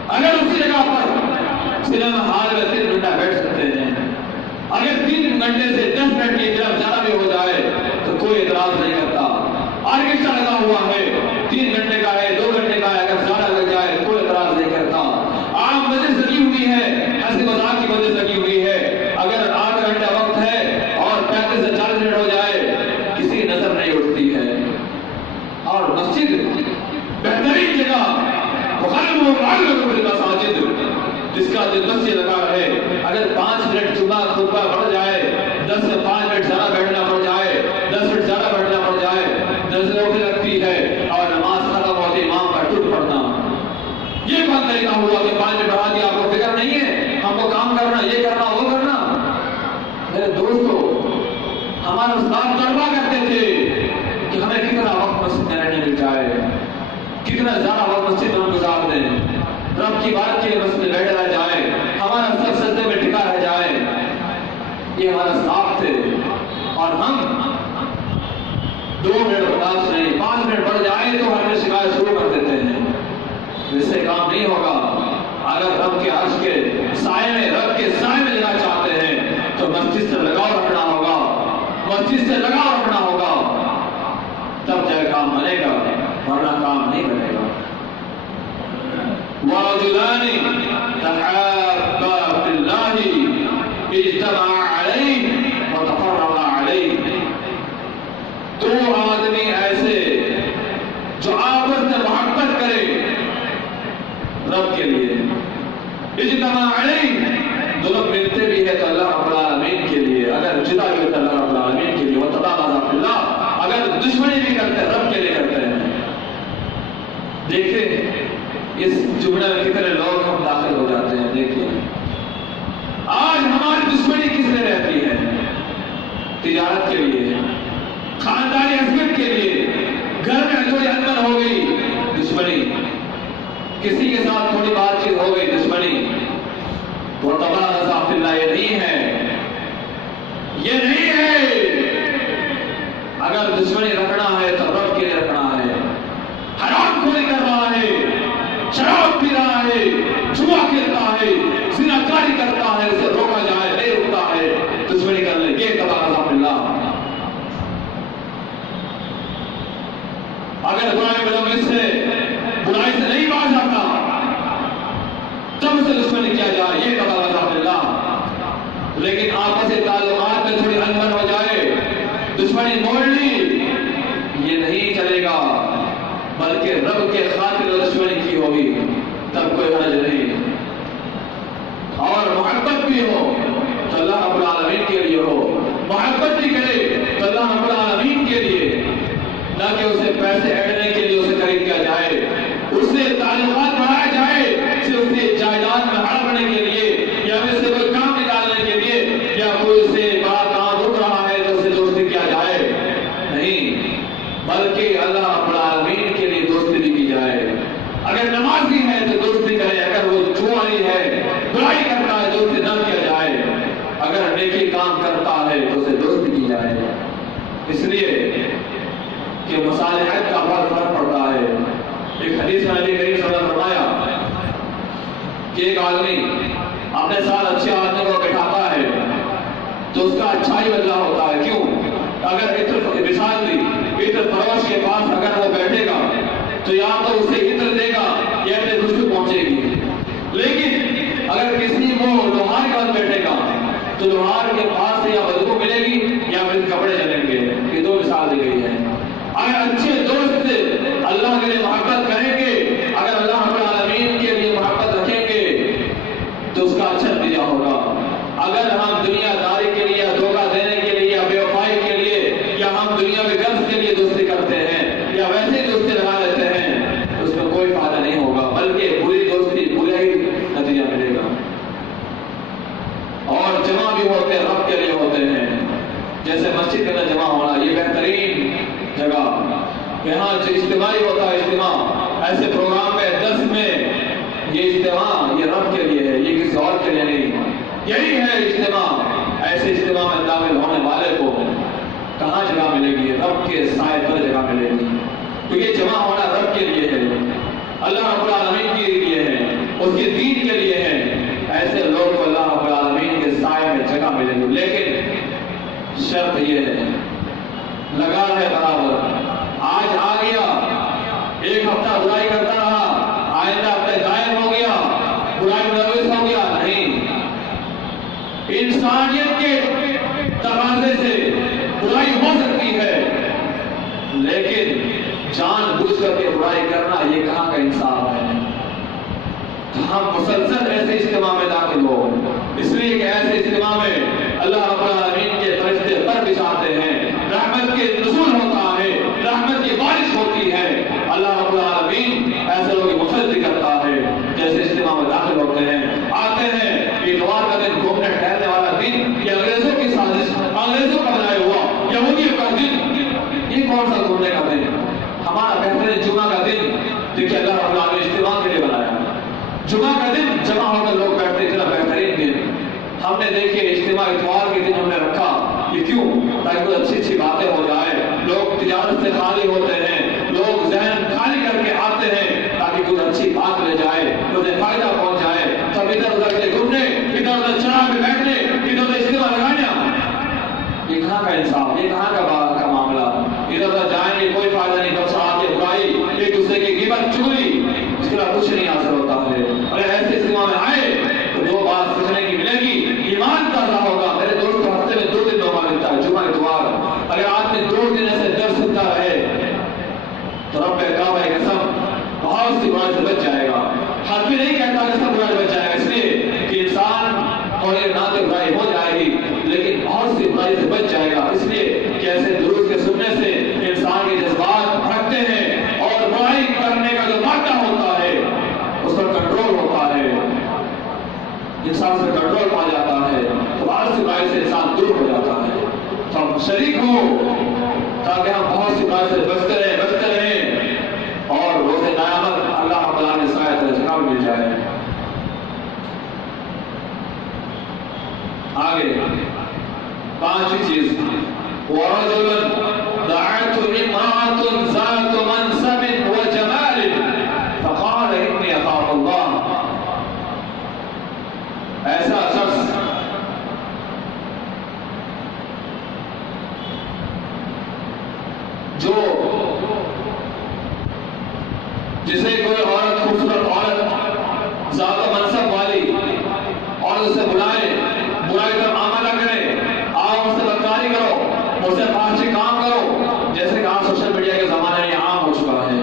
اگر اسی جگہ پر سنیما ہال میں 3 گھنٹہ بیٹھ سکتے ہیں، اگر 3 گھنٹے سے 10 منٹ کی فلم زیادہ بھی ہو جائے تو کوئی اعتراض نہیں کرتا، آرکیسٹرا لگا ہوا ہے، 3 گھنٹے کا ہے، 2 گھنٹے کا ہے، اگر زیادہ لگ جائے کوئی اعتراض نہیں کرتا، عام مجلس لگی ہوئی ہے، ہنسی مذاق کی مجلس لگی ہوئی ہے، اگر 8 گھنٹہ وقت ہے اور 35 سے 40 منٹ ہو جائے کسی نظر نہیں اٹھتی ہے۔ اور مسجد بہترین جگہ، قلب معلق فی المساجد، جس کا دل مسجد لگا رہے، اگر 5 منٹ جمعہ خطبہ پڑھ جائے، 10 سے 5 منٹ زیادہ بیٹھنا پڑ جائے، 10 منٹ زیادہ بیٹھنا پڑ جائے، نظر اٹھنے لگتی ہے اور نماز ختم ہوتی امام کا ٹوٹ پڑنا، یہ بات طریقہ ہوا کہ 5 منٹ بڑھا دیا، آپ کو فکر نہیں ہے ہم کو کام کرنا، یہ کرنا وہ کرنا؟ میرے دوستو، ہمارے استاد تجربہ کرتے تھے کہ ہمیں کتنا وقت مسجد میں رہنے مل جائے، کتنا زیادہ وقت مسجد میں ہم گزار دیں، رب کی بات کے لیے مسجد میں بیٹھ رہ جائے، ہمارا سر سجدے میں ٹکا رہ جائے۔ یہ ہمارا استاد تھے، اور ہم 2 منٹ برداشت نہیں، 5 منٹ بڑھ جائے تو ہمیں شکایت شروع کر دیتے ہیں۔ اس سے کام نہیں ہوگا۔ اگر رب کے عرش کے سائے میں، رب کے سائے میں جانا چاہتے ہیں تو مسجد سے لگاؤ رکھنا ہوگا، مسجد سے لگاؤ رکھنا ہوگا، تب جائے کام بنے گا، ورنہ کام نہیں بنے گا۔ وَرَجُلَانِ تَحَابَّا فِي اللَّهِ اجْتَمَعَا عَلَيْهِ وَتَفَرَّقَا عَلَيْهِ۔ 2 آدمی ایسے جو آپس میں محبت کرے رب کے لیے، اجتماع علیہ، دونوں ملتے بھی ہے تو اللہ رب العالمین کے لیے، اگر جدا بھی ہوتا ہے اللہ رب العالمین کے لیے، وَتَبَاغَضَا فِي اللَّهِ، اگر دشمنی بھی کرتے ہیں رب کے لیے کرتے ہیں۔ دیکھیں اس جملے میں کتنے لوگ ہم داخل ہو جاتے ہیں۔ دیکھیں آج ہماری دشمنی کس میں رہتی ہے؟ تجارت کے لیے، خاندانی حسد کے لیے، گھر میں تھوڑی انبن ہو گئی دشمنی، کسی کے ساتھ تھوڑی بات چیت ہو گئی دشمنی۔ وَتَبَاغَضَا فِي اللَّهِ، یہ نہیں ہے، یہ نہیں ہے۔ اگر دشمنی رکھنا ہے تو رب کے لیے رکھنا ہے۔ حرام خوری کر رہا ہے، شراب پی رہا ہے، جوا کھیلتا ہے، زناکاری کرتا ہے، اسے روکا جائے، نہیں رکتا ہے، دشمنی کر لے، یہ تباغضا فی اللہ۔ اگر برائی سے نہیں باز آتا تب اسے دشمنی کیا جائے، یہ تباغضا فی اللہ۔ لیکن آپسی تعلقات میں تھوڑی انبن ہو جائے، دشمنی موڑ لی، یہ نہیں چلے گا، بلکہ رب کے خاطر دشمنی کی ہوگی تب کوئی حرج نہیں۔ اور محبت بھی ہو تو اللہ رب العالمین کے لیے ہو، محبت بھی کرے تو اللہ رب العالمین کے لیے، نہ کہ اسے پیسے ایڈنے کے لیے اسے خرید کیا جائے، اس سے تعلقات بڑھائے جائے صرف اس سے جائیداد میں ہڑپنے کے لیے، یا پھر سے کوئی کام نکالنے کے لیے، یا کوئی اس سے بڑا کام رک رہا ہے تو اسے دوستی کیا جائے، نہیں، بلکہ اللہ رب العالمین کے لیے دوستی بھی کی جائے۔ اگر نمازی ہے تو دوستی کرے، اگر وہ جواری ہے، برائی کرتا ہے، دوستی نہ کیا جائے، اگر نیکی کام کرتا ہے تو اسے دوستی کی جائے۔ اس لیے کہ مصالحت کا بہت فرق پڑتا ہے۔ ایک حدیث میں نبی کریم صلی اللہ علیہ وسلم نے فرمایا کہ ایک آدمی اپنے ساتھ اچھے آدمی کو بٹھاتا ہے تو اس کا اچھائی بدلہ ہوتا ہے۔ کیوں؟ اگر مثال دی، عطر فروش کے پاس اگر وہ بیٹھے گا تو یا تو اسے عطر دے گا یا پھر خوشبو پہنچے گی، لیکن اگر کسی وہ لوہار کے پاس بیٹھے گا تو لوہار کے پاس سے یا بدبو ملے گی یا پھر کپڑے جلیں گے۔ یہ 2 مثال دی گئی ہے۔ اگر اچھے دوست اللہ کے لیے محبت کریں گے، اگر اللہ رب العالمین کے لیے محبت رکھیں گے تو اس کا اچھا نتیجہ ہوگا۔ اگر ہم دنیا داری کے لیے، دھوکہ دینے کے لیے، یا بے وفائی کے لیے، یا ہم دنیا کے غرض کے لیے دوستی کرتے ہیں یا ویسے ہی دوستی لگا لیتے ہیں، اس میں کوئی فائدہ نہیں ہوگا، بلکہ بری دوستی برا ہی نتیجہ ملے گا۔ اور جمع بھی ہوتے ہیں رب کے لیے ہوتے ہیں، جیسے مسجد کے اندر جمع ہونا، یہ بہترین جگہ، یہاں جو اجتماعی ہوتا ہے، اجتماع ایسے پروگرام میں، درس میں، یہ اجتماع یہ رب کے لیے ہے، یہ کسی اور کے لیے نہیں۔ یہی ہے اجتماع۔ ایسے اجتماع میں داخل ہونے والے کو کہاں جگہ ملے گی؟ رب کے سائے پر جگہ ملے گی، تو یہ جمع ہونا رب کے لیے ہے، اللہ رب العالمین کے لیے ہے، اس کے دین کے لیے ہے۔ ایسے لوگ کو اللہ رب العالمین کے سائے میں جگہ ملے گی، لیکن شرط یہ ہے لگا رہے برابر۔ آج آ گیا، 1 ہفتہ برائی کرتا رہا، آئندہ اپنے غائب ہو گیا، برائی ملوث ہو گیا، نہیں۔ انسانیت کے تقاضے سے برائی ہو سکتی ہے، لیکن جان بوجھ کر کے برائی کرنا یہ کہاں کا انصاف ہے؟ ہم مسلسل ایسے اجتماع میں داخل ہو، اس لیے کہ ایسے اجتماع میں اللہ رب العالمین کے فرشتے پر بچھاتے ہیں، رحمت کے نزول ہوتا ہے، رحمت کی بارش ہوتی ہے، اللہ رب العالمین ایسے لوگوں کی مفرد کرتا ہے، جیسے نے دیکھیے اجتماع اتوار کے دن ہم نے رکھا، یہ کیوں؟ تاکہ کوئی اچھی اچھی باتیں ہو جائے، لوگ تجارت سے خالی ہوتے ہیں، لوگ ذہن خالی کر کے آتے ہیں تاکہ کوئی اچھی بات لے جائے، انہیں فائدہ پہنچ جائے۔ سب ادھر ادھر کے گھومنے، ادھر ادھر چراغ میں بیٹھنے، ادھر ادھر اجتماع لگانا، یہ کہاں کا انصاف، یہ کہاں کا معاملہ؟ ادھر ادھر جائیں گے کوئی فائدہ نہیں، بس آپ کے برائی، ایک دوسرے کی غیبت چگلی، اس کے بعد کچھ نہیں حاصل ہوتا ہے۔ اور ایسے اجتماع میں آئے تو جو بات سیکھنے کی ملے گی، ایمان تازہ ہوگا۔ میرے دوست ہفتے میں 2 دن موقع ملتا ہے، جمعہ اتوار، اگر آدمی 2 دن ایسے درس سنتا رہے تو رب کعبہ کی قسم بہت سی برائی سے بچ جائے گا۔ ہر بھی نہیں کہتا کہ سب برائی بچ جائے گا، اس لیے کہ انسان اور یہ نہ تو برائی ہو جائے گی لیکن بہت سی برائی سے بچ جائے گا، اس لیے کہ ایسے دروس کے سننے سے انسان کے جذبات بھٹکتے ہیں اور برائی کرنے کا جو مادہ ہوتا ہے اس پر کنٹرول ہوتا ہے، انسان سے کنٹرول پا جاتا ہے، تو بہت سی برائی سے انسان دور ہو جاتا ہے۔ تو ہم شریک ہوں تاکہ ہم بہت سی برائی سے بچتے رہیں اور روز قیامت اللہ رب العالمین سے سایہ جگہ مل جائے۔ آگے 5ویں چیز، وَرَجُلٌ دَعَتْهُ امْرَأَةٌ ذَاتُ مَنْصَبٍ وَجَمَالٍ فَقَالَ إِنِّي أَخَافُ اللَّهَ۔ ایسا شخص جسے کوئی عورت، خوبصورت عورت، ذات و منصب والی اور اسے بلائے، برائی کا معاملہ کرے، آپ مجھ سے بدکاری کرو، مجھ سے فحاشی کام کرو، جیسے کہ آج سوشل میڈیا کے زمانے میں یہ عام ہو چکا ہے۔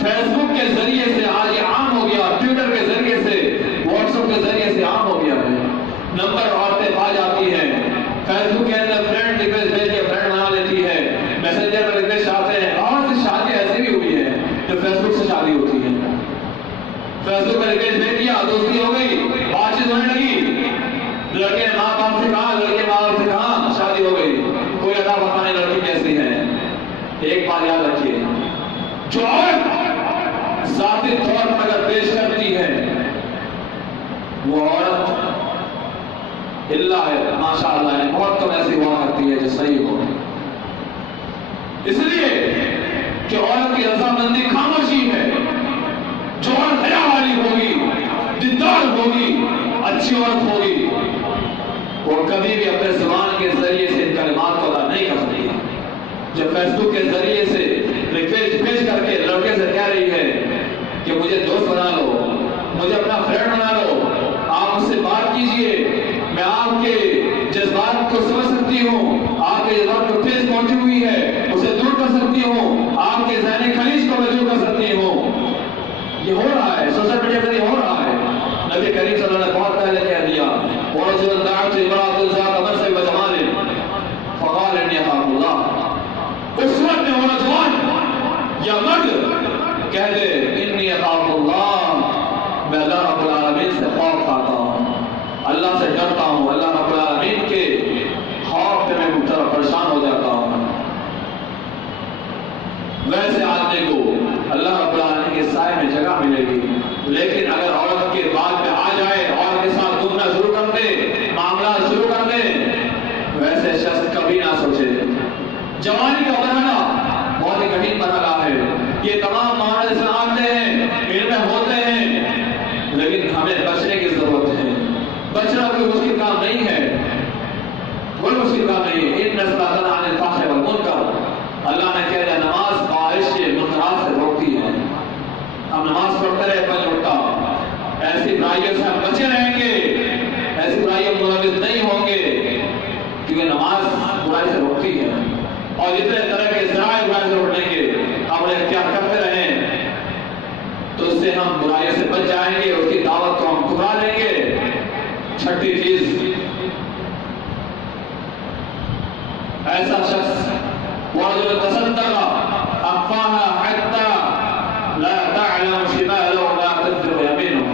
فیس بک کے ذریعے سے آج یہ عام ہو گیا، ٹویٹر کے ذریعے سے، واٹس ایپ کے ذریعے سے عام ہو گیا ہے۔ نمبر عورتیں پا جاتی ہیں، فیس بک کے اندر فرینڈ ریکویسٹ بھیج کے فرینڈ بنا لیتی ہے، میسنجر پر ریکویسٹ آتے ہیں، اور سی شادی ایسی بھی ہوئی ہے جو فیس بک سے شادی ہوتی ہے۔ فیس بک پر ریکویسٹ بھیج دیا، دوستی ہو گئی، بات چیت ہونے لگی، لڑکے نے ماں باپ سے کہا، لڑکے ماں باپ سے کہا، شادی ہو گئی، کوئی ادا پتہ نہیں لڑکی کیسی ہے۔ ایک بات یاد رکھیے، جو عورت ذاتی طور پر اگر پیش کرتی ہے وہ عورت اللہ ہے، ماشاءاللہ ہے، بہت کم ایسی ہوا کرتی ہے جو صحیح ہو، اس لیے کہ عورت کی رضامندی خاموشی ہے۔ جو عورت حیا والی ہوگی، دیندار ہوگی، اچھی عورت ہوگی، وہ کبھی بھی اپنے زبان کے ذریعے سے ان کلمات کو ادا نہیں کر سکتی۔ جب فیس بک کے ذریعے سے ریکویسٹ بھیج کر کے لڑکے سے کہہ رہی ہے کہ مجھے دوست بنا لو، مجھے اپنا فرینڈ بنا لو، آپ مجھ سے بات کیجئے، میں آپ کے جذبات کو سمجھ سکتی ہوں، آپ کے جذبات کو ٹھیس پہنچی ہوئی ہے اسے دور کر سکتی ہوں، آپ کے ذہنی خلیج کو میں دور کر سکتی ہوں۔ یہ ہو رہا ہے، سوشل میڈیا پر یہ ہو رہا ہے۔ نبی کریم صلی اللہ علیہ وسلم نے بہت پہلے کہہ دیا، وَرَجُلٌ دَعَتْهُ امْرَأَةٌ ذَاتَ مَنْصَبٍ وَجَمَالٍ فَقَالَ إِنِّي أَخَافُ اللَّهَ۔ اس وقت میں وہ نوجوان یا مرد کہہ دے إِنِّي أَخَافُ اللَّهَ، میں اللہ رب العالمین سے خوف کھاتا ہوں، اللہ سے ڈرتا ہوں، اللہ رب العالمین کے خوف پہ میں مبتلا پریشان ہو جاتا ہوں۔ ویسے آدمی کو اللہ رب العالمین کے سائے میں جگہ ملے گی، لیکن اگر عورت کے بعد میں آ جائے، عورت کے ساتھ گھومنا شروع کر دے، معاملات شروع کر دے، ویسے شخص کبھی نہ سوچے۔ جوانی کا مرحلہ بہت ہی کٹھن مرحلہ ہے، یہ تمام معاملے سے آتے ہیں، ان میں ہوتے ہیں، لیکن ہمیں بچنے کی ضرورت ہے۔ بچنا کوئی مشکل کام نہیں ہے، کوئی مشکل کام نہیں ہے۔ ان الصلاۃ تنہی عن الفحشاء والمنکر، اللہ نے کہہ دیا نماز خواہش کے منکرات سے روکتی ہے۔ ہم نماز پڑھتے رہے پنج وقتہ، ایسی برائیوں سے ہم بچے رہیں گے، ایسی برائیوں میں ملوث نہیں ہوں گے، کیونکہ نماز برائی سے روکتی ہے۔ اور جتنے طرح کے ذرائع برائی سے روکنے کے ہم انہیں اختیار کرتے رہیں تو اس سے ہم برائیوں سے بچ جائیں گے، اس کی دعوت کو ہم ٹھکرا لیں گے۔ چھٹی چیز، ایسا شخص وَرَجُلٌ تَصَدَّقَ أَخْفَاهَا حَتَّى لَا تَعْلَمُ شِمَالُهُ مَا تُنْفِقُ يَمِينُهُ،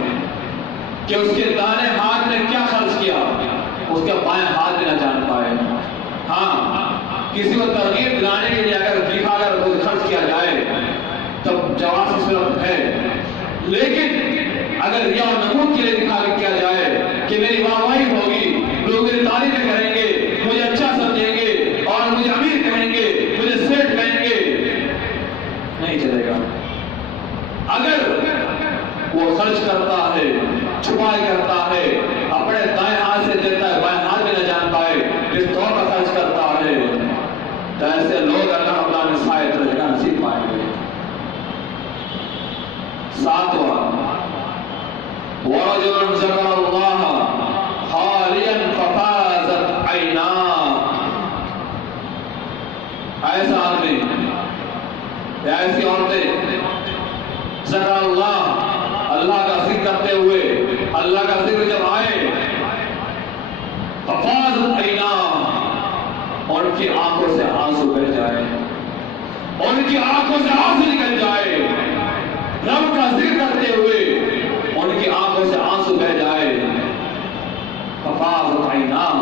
کہ اس کے دائیں ہاتھ نے کیا خرچ کیا اس کے بائیں ہاتھ بھی نہ جان پائے۔ ہاں، کسی کو ترغیب دلانے کے لیے اگر دکھا کر کچھ خرچ کیا جائے تب جواز کی صورت ہے، لیکن اگر ریا اور نمود کے لیے دکھا کیا جائے کہ میری واہواہی ہوگی، اگر وہ خرچ کرتا ہے، چھپائی کرتا ہے، اپنے دائیں ہاتھ سے دیتا ہے، بائیں ہاتھ بھی نہ جان پائے، اس طور پر خرچ کرتا ہے، تو ایسے لوگ اللہ تعالیٰ نے سائے درجہ نصیب پائیں گے۔ ساتواں، وَرَجُلٌ ذَكَرَ اللَّهَ خَالِيًا فَفَاضَتْ عَيْنَاهُ، ایسا آدمی یا ایسی عورتیں ذکر اللہ کا ذکر کرتے ہوئے، اللہ کا ذکر جب آئے، ففاضت عیناہ، ان کی آنکھوں سے آنسو بہہ جائے، ان کی آنکھوں سے آنسو نکل جائے، رب کا ذکر کرتے ہوئے ان کی آنکھوں سے آنسو بہہ جائے، ففاضت عیناہ،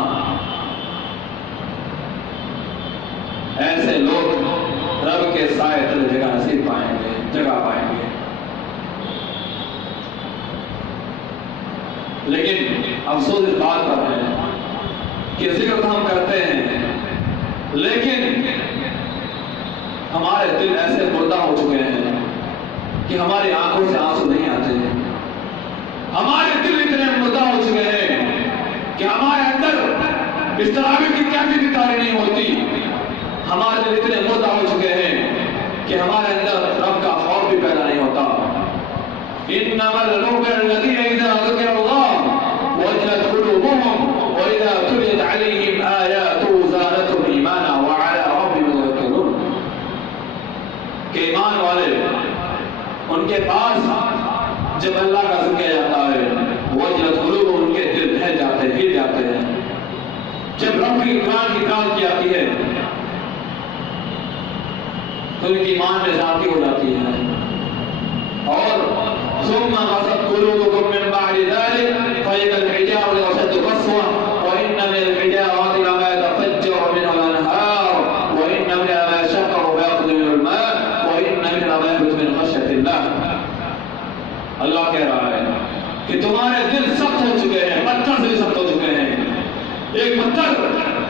ایسے لوگ رب کے سائے تلے جگہ نصیب پائیں گے، جگہ پائیں گے۔ لیکن افسوس اس بات پر ہے کہ ذکر تو ہم کرتے ہیں، لیکن ہمارے دل ایسے مردہ ہو چکے ہیں کہ ہماری آنکھوں سے آنسو نہیں آتے، ہمارے دل اتنے مردہ ہو چکے ہیں کہ ہمارے اندر اس تراویح کی کیفیت بھی طاری نہیں ہوتی، ہمارے دل اتنے مردہ ہو چکے ہیں کہ ہمارے اندر رب کا خوف بھی پیدا نہیں ہوتا۔ انما المؤمنون الذين اذا ذكر الله وجلت قلوبهم واذا تليت عليهم اياته زادتهم ایمانا وعلى ربهم يتوکلون، کہ ایمان والے ان کے پاس جب اللہ کا ذکر کیا جاتا ہے، وجلت قلوبهم، ان کے دل دہل جاتے ہیں، ہل جاتے ہیں، جب رب کی قرآن کی قرآن کی آتی ہے تو ان کی ایمان میں اضافہ ہو جاتی ہے۔ اور ثم قست قلوبكم من بعد ذلك فهي كالحجارة أو أشد قسوة وإن من الحجارة لما يتفجر منه الأنهار وإن منها ما يشقق فيخرج منه الماء وإن منها ما ينبت من خشية الله۔ اللہ کہہ رہا ہے کہ تمہارے دل سخت ہو چکے ہیں، پتھر سے بھی سخت ہو چکے ہیں۔ ایک پتھر،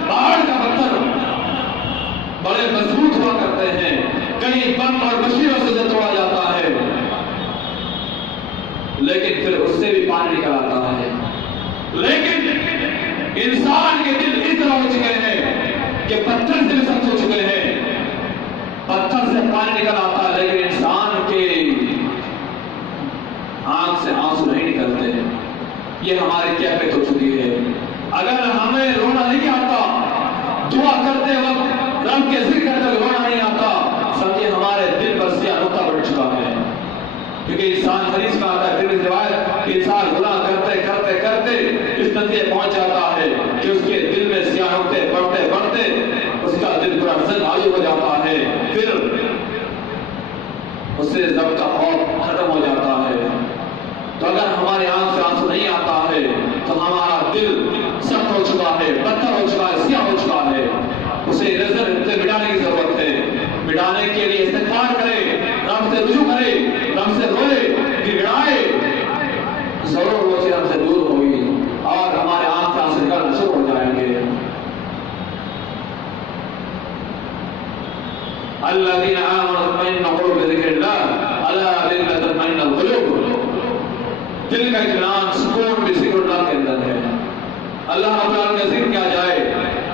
پہاڑ کا پتھر بڑے مضبوط ہوا کرتے ہیں، کہیں بم اور مشینوں سے توڑا جاتا ہے، لیکن پھر اس سے بھی پانی نکل آتا ہے۔ لیکن انسان کے دل اس طرح ہو چکے ہیں کہ پتھر سے بھی سخت ہو چکے ہیں، پتھر سے پانی نکل آتا ہے لیکن انسان کے آنکھ سے آنسو نہیں نکلتے۔ یہ ہماری کیفیت ہو چکی ہے۔ اگر ہمیں رونا نہیں آتا، دعا کرتے وقت رب کے ذکر کرتے ہوئے رونا نہیں آتا، سمجھے ہمارے دل پر سیاہ نقطہ بڑھ چکا ہے۔ کیونکہ انسان حدیث میں آتا ہے، پھر روایت کہ انسان گناہ کرتے کرتے کرتے اس نتیجے پہنچ جاتا ہے کہ اس کے دل میں سیاہ نقطے بڑھتے بڑھتے اس کا دل پورا زن آلو ہو جاتا ہے، پھر اس سے رب کا خوف ختم ہو جاتا ہے۔ تو اگر ہمارے آنکھ سے آنسو نہیں آتا ہے تو ہمارا دل سخت ہو چکا ہے، پتھر ہو چکا ہے، سیاہ ہو چکا ہے، اسے نظر سے مٹانے کی ضرورت ہے۔ مٹانے کے لیے استغفار کرے، رب سے رجوع کرے، رب سے روئے، گڑگڑائے، ضرور وہ چیز ہم سے دور ہوگی اور ہمارے آنکھ سے آنسو نکلنا شروع ہو جائیں گے۔ الذين آمنوا تطمئن قلوبهم بذكر الله ألا بذكر تطمئن القلوب، دل کا اطمینان سکون بھی ذکر اللہ کے اندر ہے۔ اللہ رب العالمین کا ذکر کیا جائے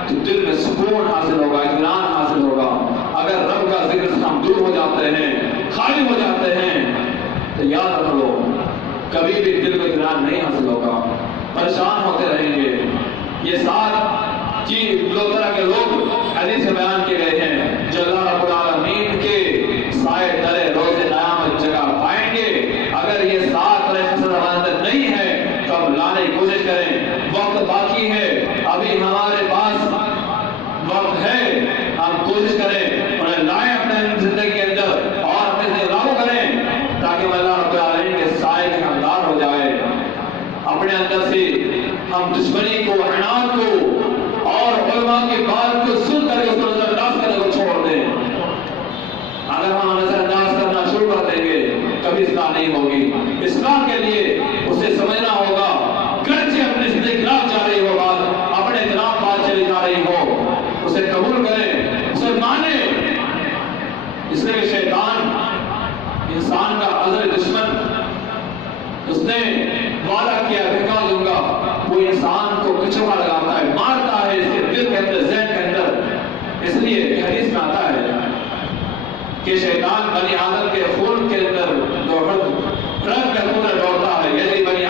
تو دل میں سکون حاصل ہوگا، اطمینان حاصل ہوگا۔ اگر رب کا ذکر سے ہم دور ہو جاتے ہیں، خالی ہو جاتے ہیں، تو یاد رکھ لو کبھی بھی دل کو اطمینان نہیں حاصل ہوگا، پریشان ہوتے رہیں گے۔ یہ سات چیز دو طرح کے لوگ حدیث میں بیان کیے گئے ہیں جو اللہ رب العالمین کے سائے تلے روز قیامت جگہ پائیں گے۔ اگر یہ سات خصلت ہمارے اندر نہیں ہے تو ہم لانے کی کوشش کریں، وقت باقی ہے، ابھی ہمارے پاس وقت ہے، ہم کوشش کریں انہیں لائیں اپنے زندگی کے اندر اور اپنے سے لاگو کریں تاکہ ہم اللہ رب العالمین کے سائے کے حقدار ہو جائے۔ اپنے اندر سے ہم دشمنی کو، عناد کو اور علماء کی بات کو سن کر کے اس کو نظر انداز کرنے کو چھوڑ دیں۔ اگر ہم نظر انداز کرنا شروع کر دیں گے کبھی اصلاح نہیں ہوگی۔ اصلاح کے لیے اسے سمجھنا ہوگا، گرچہ اپنی زندگی خلاف جا رہی ہو بات، اپنے خلاف بات چلی جا رہی ہو، اسے قبول کریں، اسے مانیں، اس لیے شیطان انسان انسان کا ازلی دشمن، اس نے وعدہ کیا دھکا دوں گا، وہ انسان کو کچھوا لگاتا ہے، مارتا ہے اس کے دل کے اندر، ذہن کے اندر۔ اس لیے حدیث میں آتا ہے کہ شیطان بنی آدم کے خون کے اندر رگ میں خون دوڑتا ہے، یعنی بنی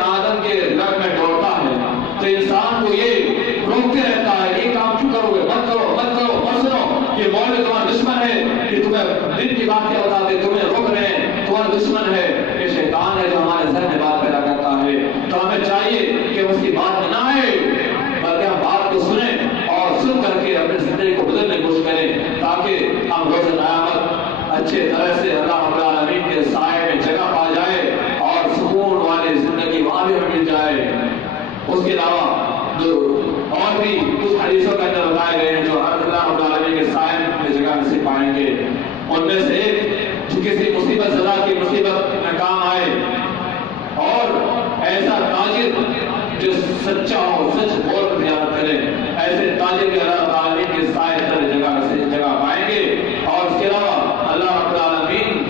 آدم کے رگ میں دوڑتا ہے، تو انسان کو یہ روکتے رہتا ہے، یہ کام کیوں کرو گے، مت کرو مت کرو، مت سنو، یہ مولوی تمہارا دشمن ہے، کہ تمہیں دن کی باتیں بتاتے تمہیں روک رہے ہیں، تمہارا دشمن ہے، یہ شیطان ہے جو ہمارے ذہن میں بات پیدا کرتا ہے۔ تو ہمیں چاہیے کہ اس کی بات میں نہ آئے، بلکہ ہم بات کو سنیں اور سن کر کے اپنی زندگی کو بدلنے کی کوشش کریں، تاکہ ہم روز قیامت اچھے طرح سے اللہ رب العالمین کے سائے میں جگہ پا جائے اور سکون والی زندگی وہاں بھی ہمیں مل جائے۔ اس کے علاوہ جو اور بھی کچھ حدیثوں کے اندر بتائے گئے ہیں جو اللہ رب العالمین کے سائے میں جگہ نصیب پائیں گے، ان میں سے ایک جو کسی مصیبت زدہ کی مصیبت میں کام آئے، اور ایسا تاجر جو سچا ہو، سچ بول کر تجارت کرے، ایسے تاجر بھی اللہ رب العالمین کے سائے تلے جگہ پائیں گے۔ اور اس کے علاوہ اللہ رب العالمین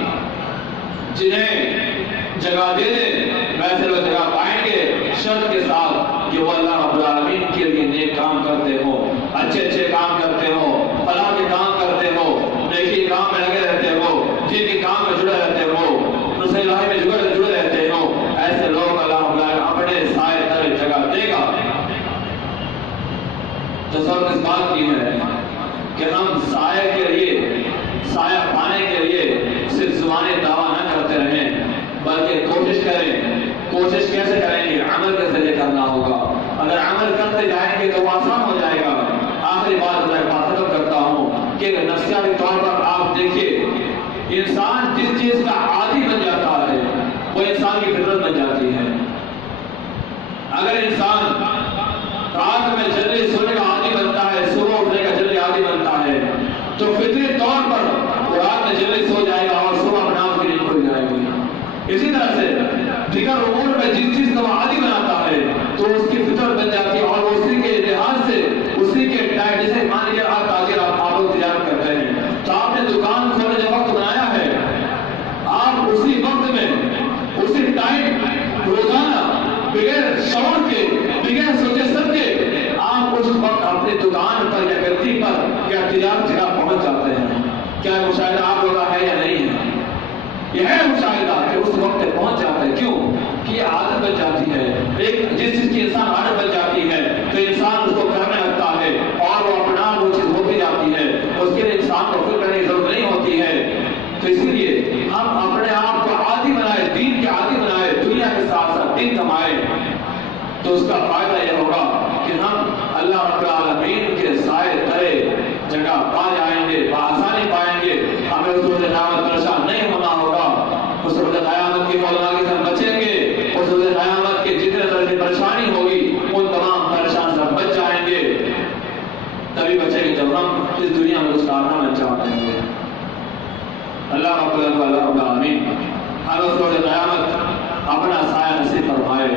جنہیں جگہ دے دے ویسے وہ جگہ پائیں گے، شرط کے ساتھ کہ وہ اللہ رب العالمین کے لیے نیک کام کرتے ہو، اچھے کام کرتے ہو، فلاح کے کام کرتے ہو، نیکی کام میں لگے رہتے ہو، دین کے کام میں جڑے رہتے ہو، نصرت الہی میں جڑے رہتے ہو، ایسے لوگ اللہ رب العالمین اپنے سائے تلے جگہ دے گا۔ تو سب اس بات کی ہے کہ ہم سائے کے لیے، سایہ پانے کے لیے صرف زبانی دعویٰ نہ کرتے رہیں، بلکہ کوشش کریں۔ کوشش کیسے کریں گے؟ عمل کے ذریعے کرنا ہوگا۔ اگر عمل کرتے جائیں گے تو وہ آسان ہو جائے گا۔ آخری بات میں ختم کرتا ہوں کہ نفسیاتی طور پر آپ دیکھیے، انسان جس چیز کا عادی بن جاتا ہے وہ انسان کی فطرت بن جاتی ہے۔ اگر انسان رات میں جلدی سونے کا عادی بنتا ہے، صبح اٹھنے کا جلدی عادی بنتا ہے، تو فطری طور پر وہ رات میں جلدی سو جائے گا اور صبح نماز کی نیند کھل جائے گی۔ اسی طرح سے دیگر امور میں جس چیز کا وہ عادی بناتا ہے تو اس کی فطرت بن جاتی ہے، اور اسی کے لحاظ سے اسی کے ٹائم، جیسے مان لیجیے آپ تاجر، آپ لوگ تجارت کرتے ہیں، تو آپ نے دکان کھولنے کا وقت بنایا ہے، آپ اسی وقت میں اسی ٹائم روزانہ بغیر شعور کے، بغیر سوچے سمجھے آپ اس وقت اپنی دکان پر یا گدی پر یا تجارت جگہ پہنچ جاتے ہیں۔ کیا مشاہدہ آپ لوگوں کا ہے یا نہیں ہے؟ یہ ہے مشاہدہ کہ اس وقت پہنچ جاتے ہیں۔ کیوں کہ یہ عادت بن جاتی ہے، ایک جس چیز کی انسان عادت بن جاتی ہے تو انسان اس کو کرنے لگتا ہے اور وہ اپنا وہ چیز ہوتی جاتی ہے، اس کے لیے انسان کو فکر کرنے کی ضرورت نہیں ہوتی ہے۔ تو اسی لیے ہم اپنے آپ کو عادی بنائے، دین کے عادی بنائے، دنیا کے ساتھ ساتھ دین کمائے، تو اس کا فائدہ یہ ہوگا کہ ہم اللہ رب العالمین کے سائے تلے جگہ پا جائیں گے، بآسانی پائیں گے، ہمیں اس روز قیامت پریشان نہیں ہونا ہوگا۔ اس روز قیامت کی مولماگی سے ہم بچیں گے، اس روز قیامت کے جتنے طرح کی پریشانی ہوگی ان تمام پریشان سے ہم بچ جائیں گے۔ تبھی بچیں گے جب ہم اس دنیا میں کچھ کارنامہ انجام دیں گے۔ اللہ رب العالمین ہم اس روز قیامت اپنا سایہ نصیب فرمائے،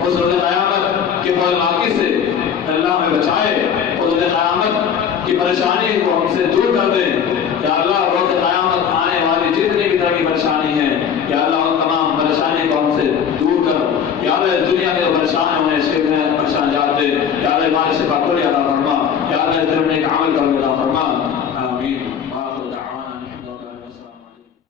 اس روز قیامت کی مولماگی سے اللہ ہمیں بچائے، اس روز قیامت کی پریشانی کو ہم سے دور کر دے۔ یا اللہ روز قیامت آنے والی جتنی بھی طرح کی پریشانی ہے، یا اللہ ان تمام پریشانی کو ہم سے دور کر۔ یا اللہ اس دنیا کے جو پریشان ہوئے اس کے پریشان جاتے، یا اللہ ہمارے شفا کلی عطا فرما، یا اللہ اس دل میں ایک عمل کرو عطا فرما۔